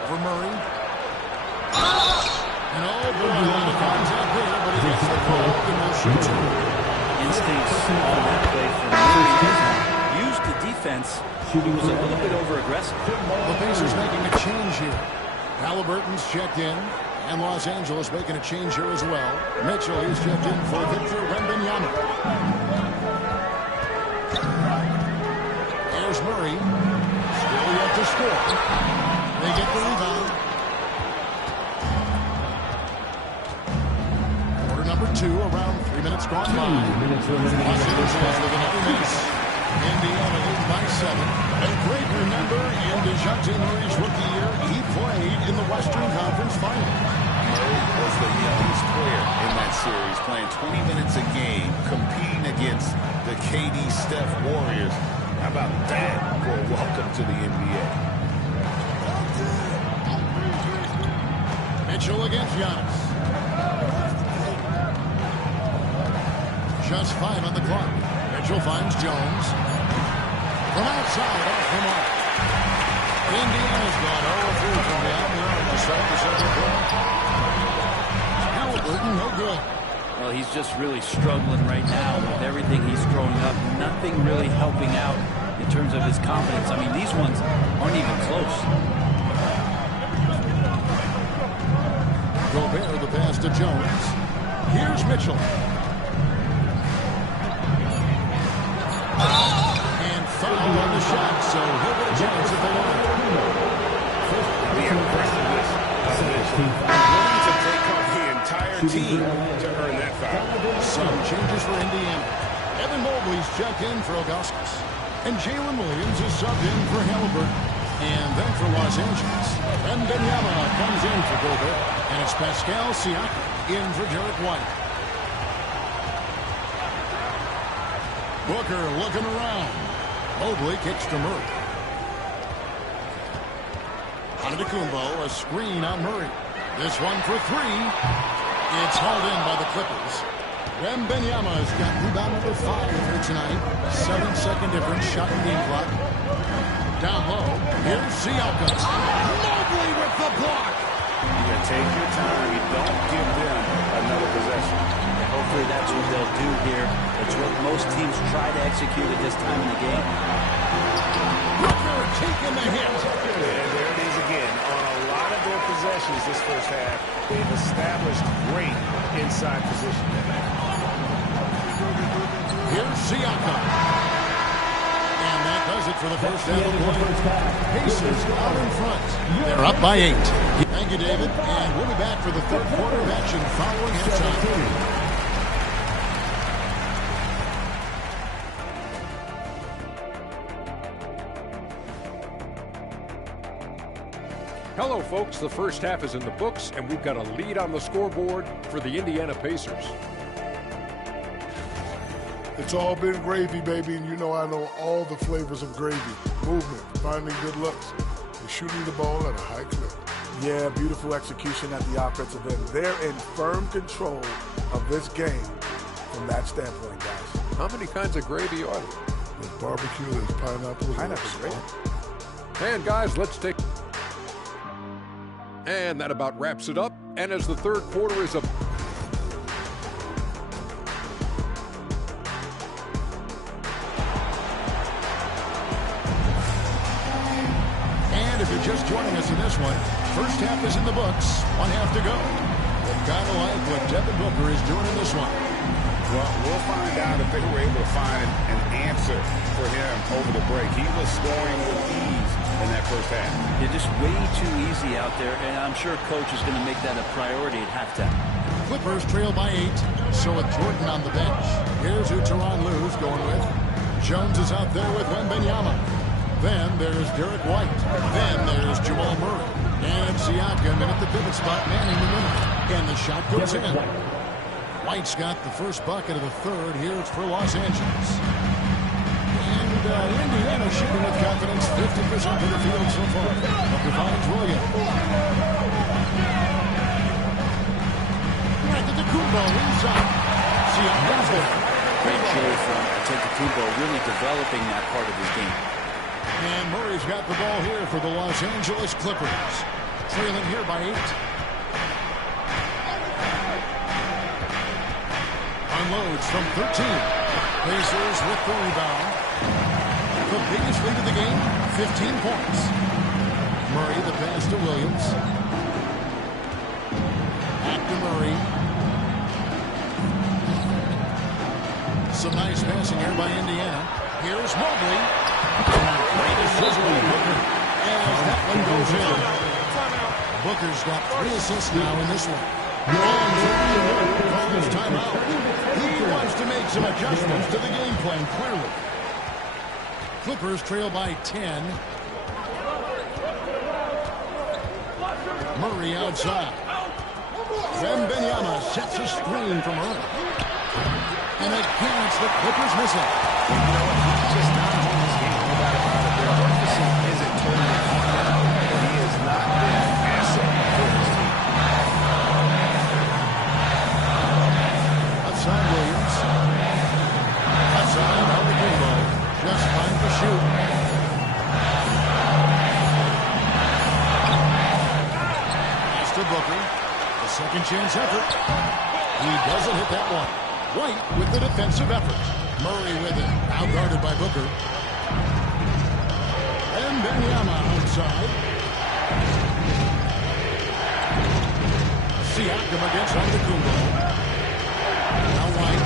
For Murray. And a lot of contact there, but he gets the ball and will shoot 2. Instincts on that play from Murray. Used the defense defense was a little bit over-aggressive. The Pacers making a change here. Halliburton's checked in, and Los Angeles making a change here as well. Mitchell is checked in for Victor Wembanyama. There's Murray. Still yet to score. They get the rebound. Quarter number 2, around 3 minutes gone by. Los Angeles with another miss. Indiana leads by 7. A great remember in DeJounte Murray's rookie year, he played in the Western Conference Final. Murray was the youngest player in that series, playing 20 minutes a game, competing against the KD Steph Warriors. How about that for a welcome to the NBA? Mitchell against Giannis. Just 5 on the clock. Mitchell finds Jones. From outside, off the mark. Indiana's gone 0-3 from beyond the arc to start the second quarter. Halliburton, no good. Well, he's just really struggling right now with everything he's throwing up. Nothing really helping out in terms of his confidence. I mean, these ones aren't even close. Gobert, the pass to Jones. Here's Mitchell. And foul on the shot, so he'll get a chance at the line. The impressiveness of Mitchell. Willing to take off the entire team to earn that foul. Some changes for Indiana. Evan Mobley's checked in for Augustus. And Jalen Williams is subbed in for Halliburton. And then for Los Angeles, Wembanyama comes in for Gobert. And it's Pascal Siakam in for Derek White. Booker looking around. Mobley kicks to Murray. Antetokounmpo, a screen on Murray. This one for 3. It's hauled in by the Clippers. Wembanyama's got rebound number 5 here tonight. 7-second difference, shot and game clock. Down low, here's Siakam. Mobley with the block. You take your time. You don't give them another possession. And hopefully that's what they'll do here. It's what most teams try to execute at this time in the game. Booker taking the hit. And there it is again. On a lot of their possessions this first half, they've established great inside position. Here's Siakam. And that does it for the first half of the quarter. Pacers out in front. They're up by 8. Thank you, David. And we'll be back for the third quarter of action following halftime. Hello, folks. The first half is in the books, and we've got a lead on the scoreboard for the Indiana Pacers. It's all been gravy, baby, and you know I know all the flavors of gravy. Movement, finding good looks, and shooting the ball at a high clip. Yeah, beautiful execution at the offensive end. They're in firm control of this game from that standpoint, guys. How many kinds of gravy are there? There's barbecue, there's pineapple. Pineapple's great. And, guys, let's take... And that about wraps it up. And as the third quarter is up... And if you're just joining us in this one, first half is in the books. 1 half to go. But kind of like what Devin Booker is doing in this one. Well, we'll find out if they were able to find an answer for him over the break. He was scoring with ease in that first half. They're just way too easy out there, and I'm sure Coach is going to make that a priority at halftime. Clippers trail by 8, so with Jordan on the bench. Here's who Tyronn Lue's going with. Jones is out there with Wembanyama. Then there's Derek White. Then there's Jamal Murray. And Siakam in at the pivot spot, manning the middle. And the shot goes in. White's got the first bucket of the third. Here it's for Los Angeles. And Indiana shooting with confidence, 50% of the field so far. Booker finds Williams. Antetokounmpo inside. Siakam's there. Great play from Antetokounmpo, really developing that part of his game. And Murray's got the ball here for the Los Angeles Clippers. Trailing here by 8. Unloads from 13. Pacers with the rebound. the biggest lead of the game, 15 points. Murray, the pass to Williams. Back to Murray. Some nice passing here by Indiana. Here's Mobley. Great assist by Booker. As that one goes in. Booker's got 3 assists now in this one. And calls timeout. He wants to make some adjustments to the game plan, clearly. Clippers trail by 10. Murray outside. Wembanyama sets a screen from Murray. And again, it's the Clippers missing. You know what? He's just not in this game. No doubt about it. Their emphasis isn't totally figured out. He has not been an asset for his team. Outside Williams. Outside Oladipo. Just fine to shoot. Pass to Booker. A second chance effort. He doesn't hit that one. White with the defensive effort. Murray with it. Now guarded by Booker. And Wembanyama outside. Siakam against Antetokounmpo. Now White.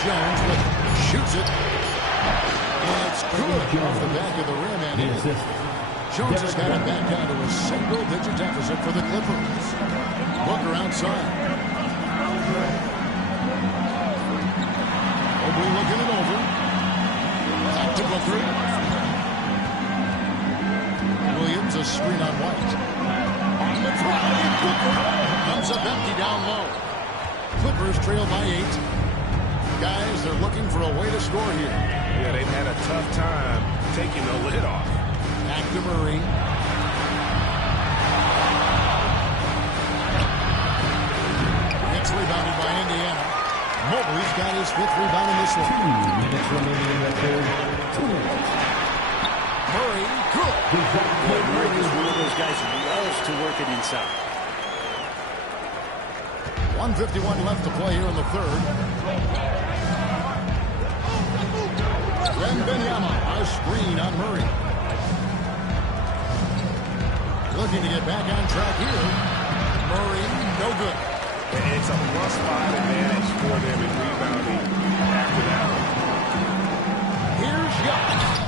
Jones with it. Shoots it. And it's good off the back of the rim and in. Jones has got it back down to a single-digit deficit for the Clippers. Booker outside. Mobley looking it over. Back to Booker. Williams, a screen on White. On the drive, Booker comes up empty down low. Clippers trail by 8. Guys, they're looking for a way to score here. Yeah, they've had a tough time taking the lid off. Back to Murray. It's rebounded by Indiana. Mobley's got his 5th rebound in this one. 2 minutes remaining in the third. 2 minutes. Murray, good. Murray is one of those guys who loves to work it inside. 1:51 left to play here in the third. Wembanyama, a screen on Murray. Looking to get back on track here. Murray, no good. It's a +5 advantage for them in rebounding after that. Here's Giannis.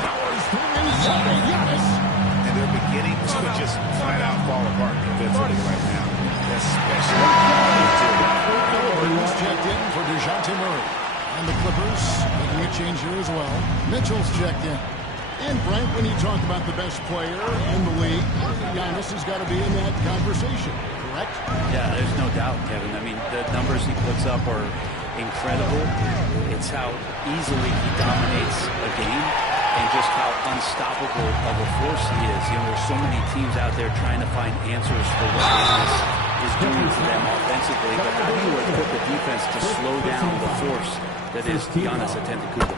Powers through inside Giannis. And they're beginning to just flat out fall apart defensively right now. Especially Halliburton's checked in for DeJounte Murray. And the Clippers making a change here as well. Mitchell's checked in. And Frank, when you talk about the best player in the league, Giannis has got to be in that conversation, correct? Yeah, there's no doubt, Kevin. I mean, the numbers he puts up are incredible. It's how easily he dominates a game and just how unstoppable of a force he is. You know, there's so many teams out there trying to find answers for what Giannis is doing to them offensively, but how do you equip the defense to slow down the force that is Giannis Antetokounmpo?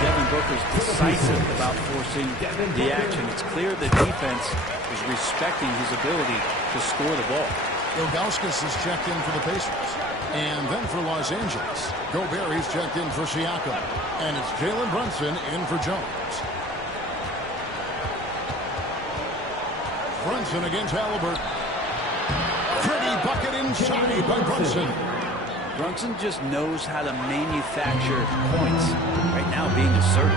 Devin Booker's decisive about forcing the action. It's clear the defense is respecting his ability to score the ball. Ilgauskas is checked in for the Pacers. And then for Los Angeles, Gobert is checked in for Siakam. And it's Jalen Brunson in for Jones. Brunson against Halliburton. Pretty bucket inside by Brunson. Brunson just knows how to manufacture points. Right now being assertive.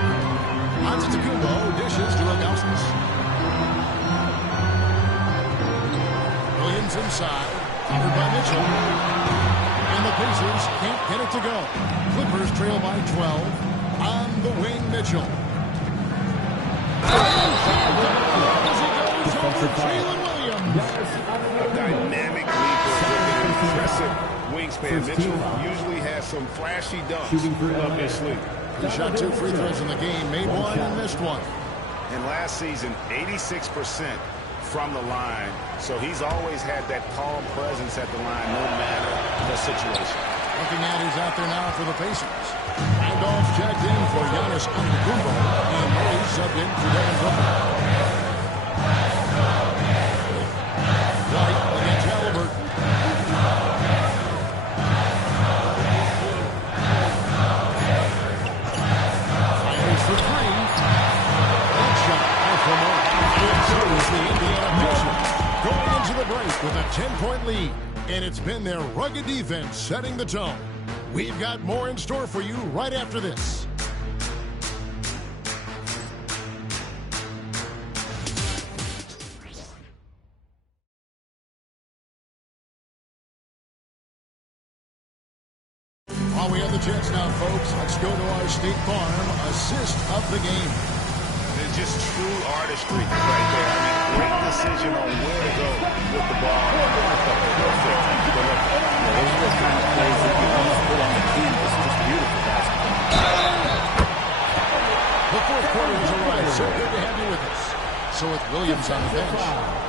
Antetokounmpo dishes to Ilgauskas. Williams inside. Covered by Mitchell. And the Pacers can't get it to go. Clippers trail by 12. On the wing, Mitchell. As he goes over Jalen Williams. A dynamic leaper with an impressive wingspan. Mitchell usually has some flashy dunks up his sleeve. He shot 2 free throws in the game, made 1 and missed 1. And last season, 86% from the line. So he's always had that calm presence at the line, no matter the situation. Looking at who's out there now for the Pacers. Randolph's checked in for Giannis Antetokounmpo, and Murray subbed in for Devin Booker. White against Halliburton. the Indiana Pacers going into the break with a 10-point lead. And it's been their rugged defense setting the tone. We've got more in store for you right after this. While we have the chance now, folks, let's go to our State Farm assist of the game. It's just true artistry right there. I mean, great decision on where to go with the ball. Perfect delivery. Yeah, those are the kind of plays that you want to put on the canvas. Just beautiful basketball. The fourth quarter has arrived. So good to have you with us. So with Williams on the bench,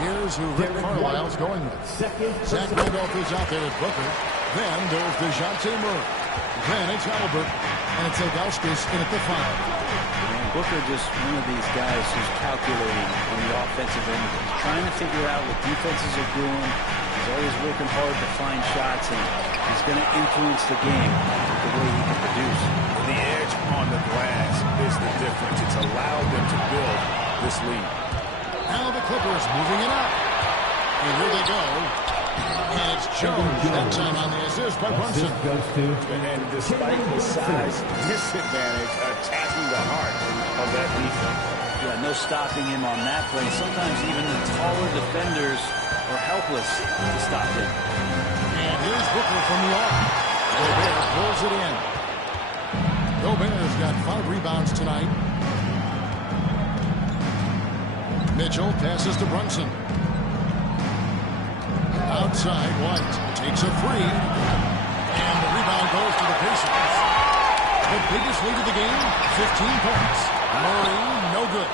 here's who Rick Carlisle's going with. Zach Randolph is out there at Booker. Then there's DeJounte Murray. Then it's Halliburton. And it's Ilgauskas in at the 5. And Booker just one of these guys who's calculating on the offensive end. He's trying to figure out what defenses are doing. He's always working hard to find shots, and he's going to influence the game with the way he can produce. The edge on the glass is the difference. It's allowed them to build this lead. Now the Clippers moving it up. And here they go. And it's Jones that time on the assist by Brunson. And despite the size disadvantage, attacking the heart of that defense. Yeah, no stopping him on that play. Sometimes even the taller defenders are helpless to stop him. And here's Booker from the arc. Gobert pulls it in. Gobert's got 5 rebounds tonight. Mitchell passes to Brunson. Outside, White takes a 3. And the rebound goes to the Pacers. The biggest lead of the game, 15 points. Murray, no good.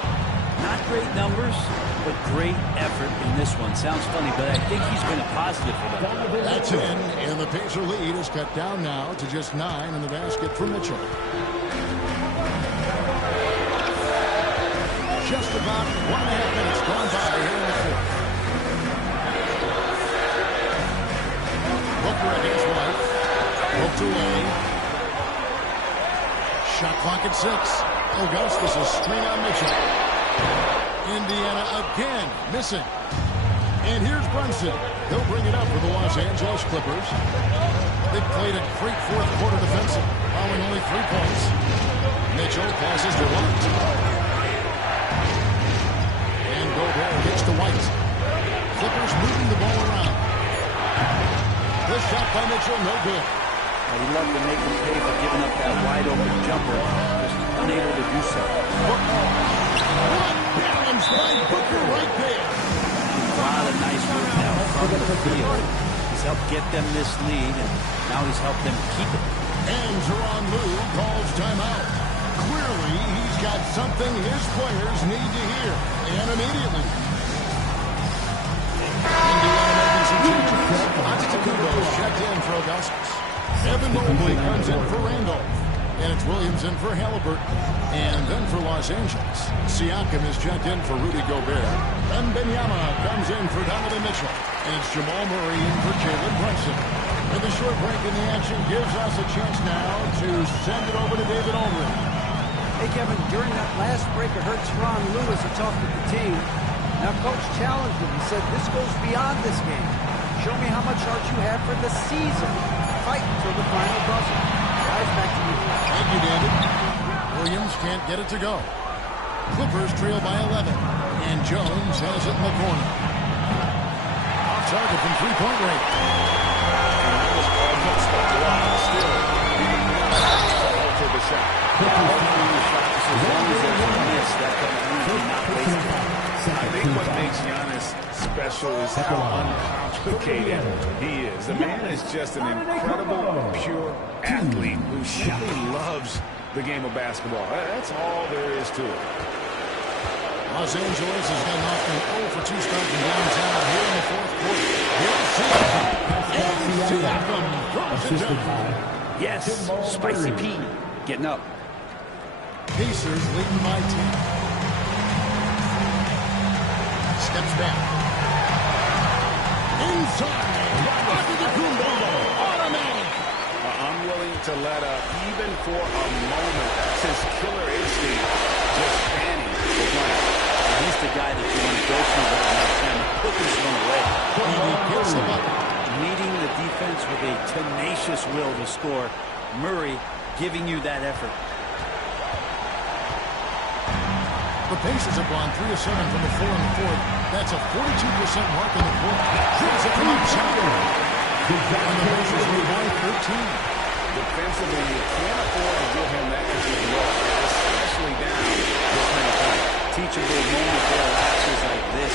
Not great numbers, but great effort in this one. Sounds funny, but I think he's been a positive for them. That's in, and the Pacer lead is cut down now to just 9 in the basket for Mitchell. Just about 1.5 minutes gone by here in the fourth. Booker against White. Poked away. Shot clock at 6. Ilgauskas a screen on Mitchell. Indiana again missing. And here's Brunson. He'll bring it up for the Los Angeles Clippers. They played a great fourth quarter defensive, allowing only 3 points. Mitchell passes to White. And Gobert gets to White. Clippers moving the ball around. This shot by Mitchell, no good. He'd love to make him pay for giving up that wide-open jumper. Just unable to do so. What balance by Booker right there. A lot of nice work now from the field. He's helped get them this lead, and now he's helped them keep it. And Tyronn Lue calls timeout. Clearly, he's got something his players need to hear, and immediately. Indiana making some changes. Antetokounmpo's checked in for Ilgauskas. Evan Mobley comes in for Randolph. And it's Williams in for Halliburton. And then for Los Angeles, Siakam is checked in for Rudy Gobert. And Benyama comes in for Donovan Mitchell. And it's Jamal Murray in for Jalen Brunson. And the short break in the action gives us a chance now to send it over to David Aldridge. Hey, Kevin, during that last break, I heard Tyronn Lue as he talked with the team. Now, Coach challenged him. He said, this goes beyond this game. Show me how much heart you have for the season. Fight until the final buzzer. Guys, back to you. Thank you, David. Williams can't get it to go. Clippers trail by 11. And Jones has it in the corner. Off target from three-point range. That was almost a block. Still, to the shot. As long as there's a miss, that can only not wasted. I think what makes Giannis special is how uncomplicated he is. The man is just an incredible, pure athlete who simply loves the game of basketball. That's all there is to it. Los Angeles has gotten off an 0 for 2 start from downtown here in the fourth quarter. Here's Siakam. And Siakam throws it down. Yes, Spicy P getting up. Pacers leading by 10. Steps back. Inside. Antetokounmpo. Automatic. I'm willing to let up even for a moment since killer instinct just fanning the play. He's the guy that you want to go to a tenacious will to score. Murray giving you that effort. The Pacers have gone 3 of 7 from the floor in the fourth. That's a 42% mark in the quarter. Drills it from outside. And the Pacers lead by 13. Defensively, you can't afford to give him that kind of look, especially down this many points. Teachable moment for lapses like this.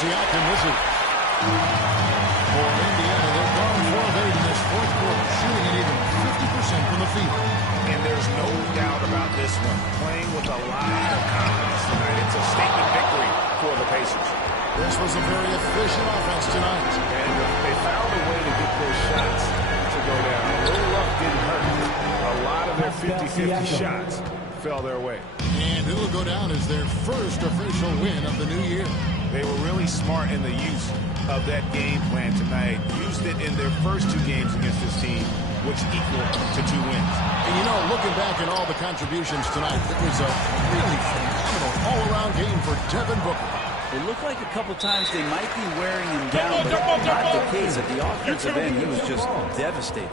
Siakam misses. For Indiana, they've gone 4 of 8 in this fourth quarter, shooting at even 50% from the field. And there's no doubt about this one. Playing with a lot of confidence tonight. It's a statement victory for the Pacers. This was a very efficient offense tonight. And they found a way to get those shots to go down. A little luck didn't hurt. A lot of their 50-50 shots fell their way. And it'll go down as their first official win of the new year. They were really smart in the use of that game plan tonight. Used it in their first 2 games against this team, which equal to 2 wins. And you know, looking back at all the contributions tonight, it was a really phenomenal all-around game for Devin Booker. It looked like a couple times they might be wearing him down, but not the case. At the offensive end, he was just devastating.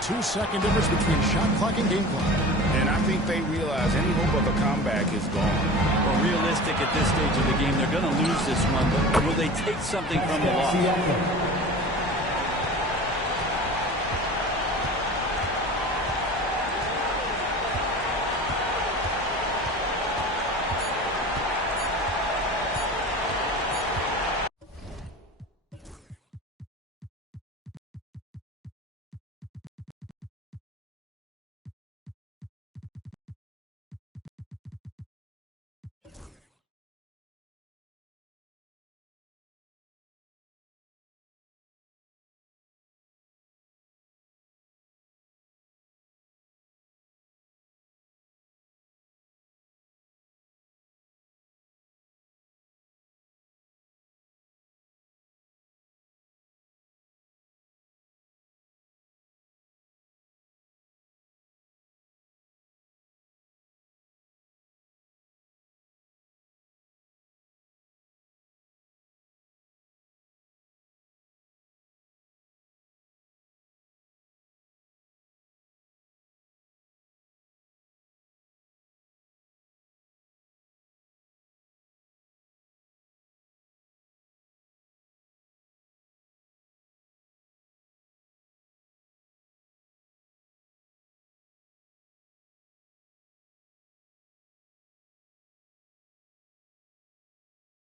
Two-second difference between shot clock and game clock. And I think they realize any hope of a comeback is gone. Well, realistic at this stage of the game, they're going to lose this one, but will they take something from the loss?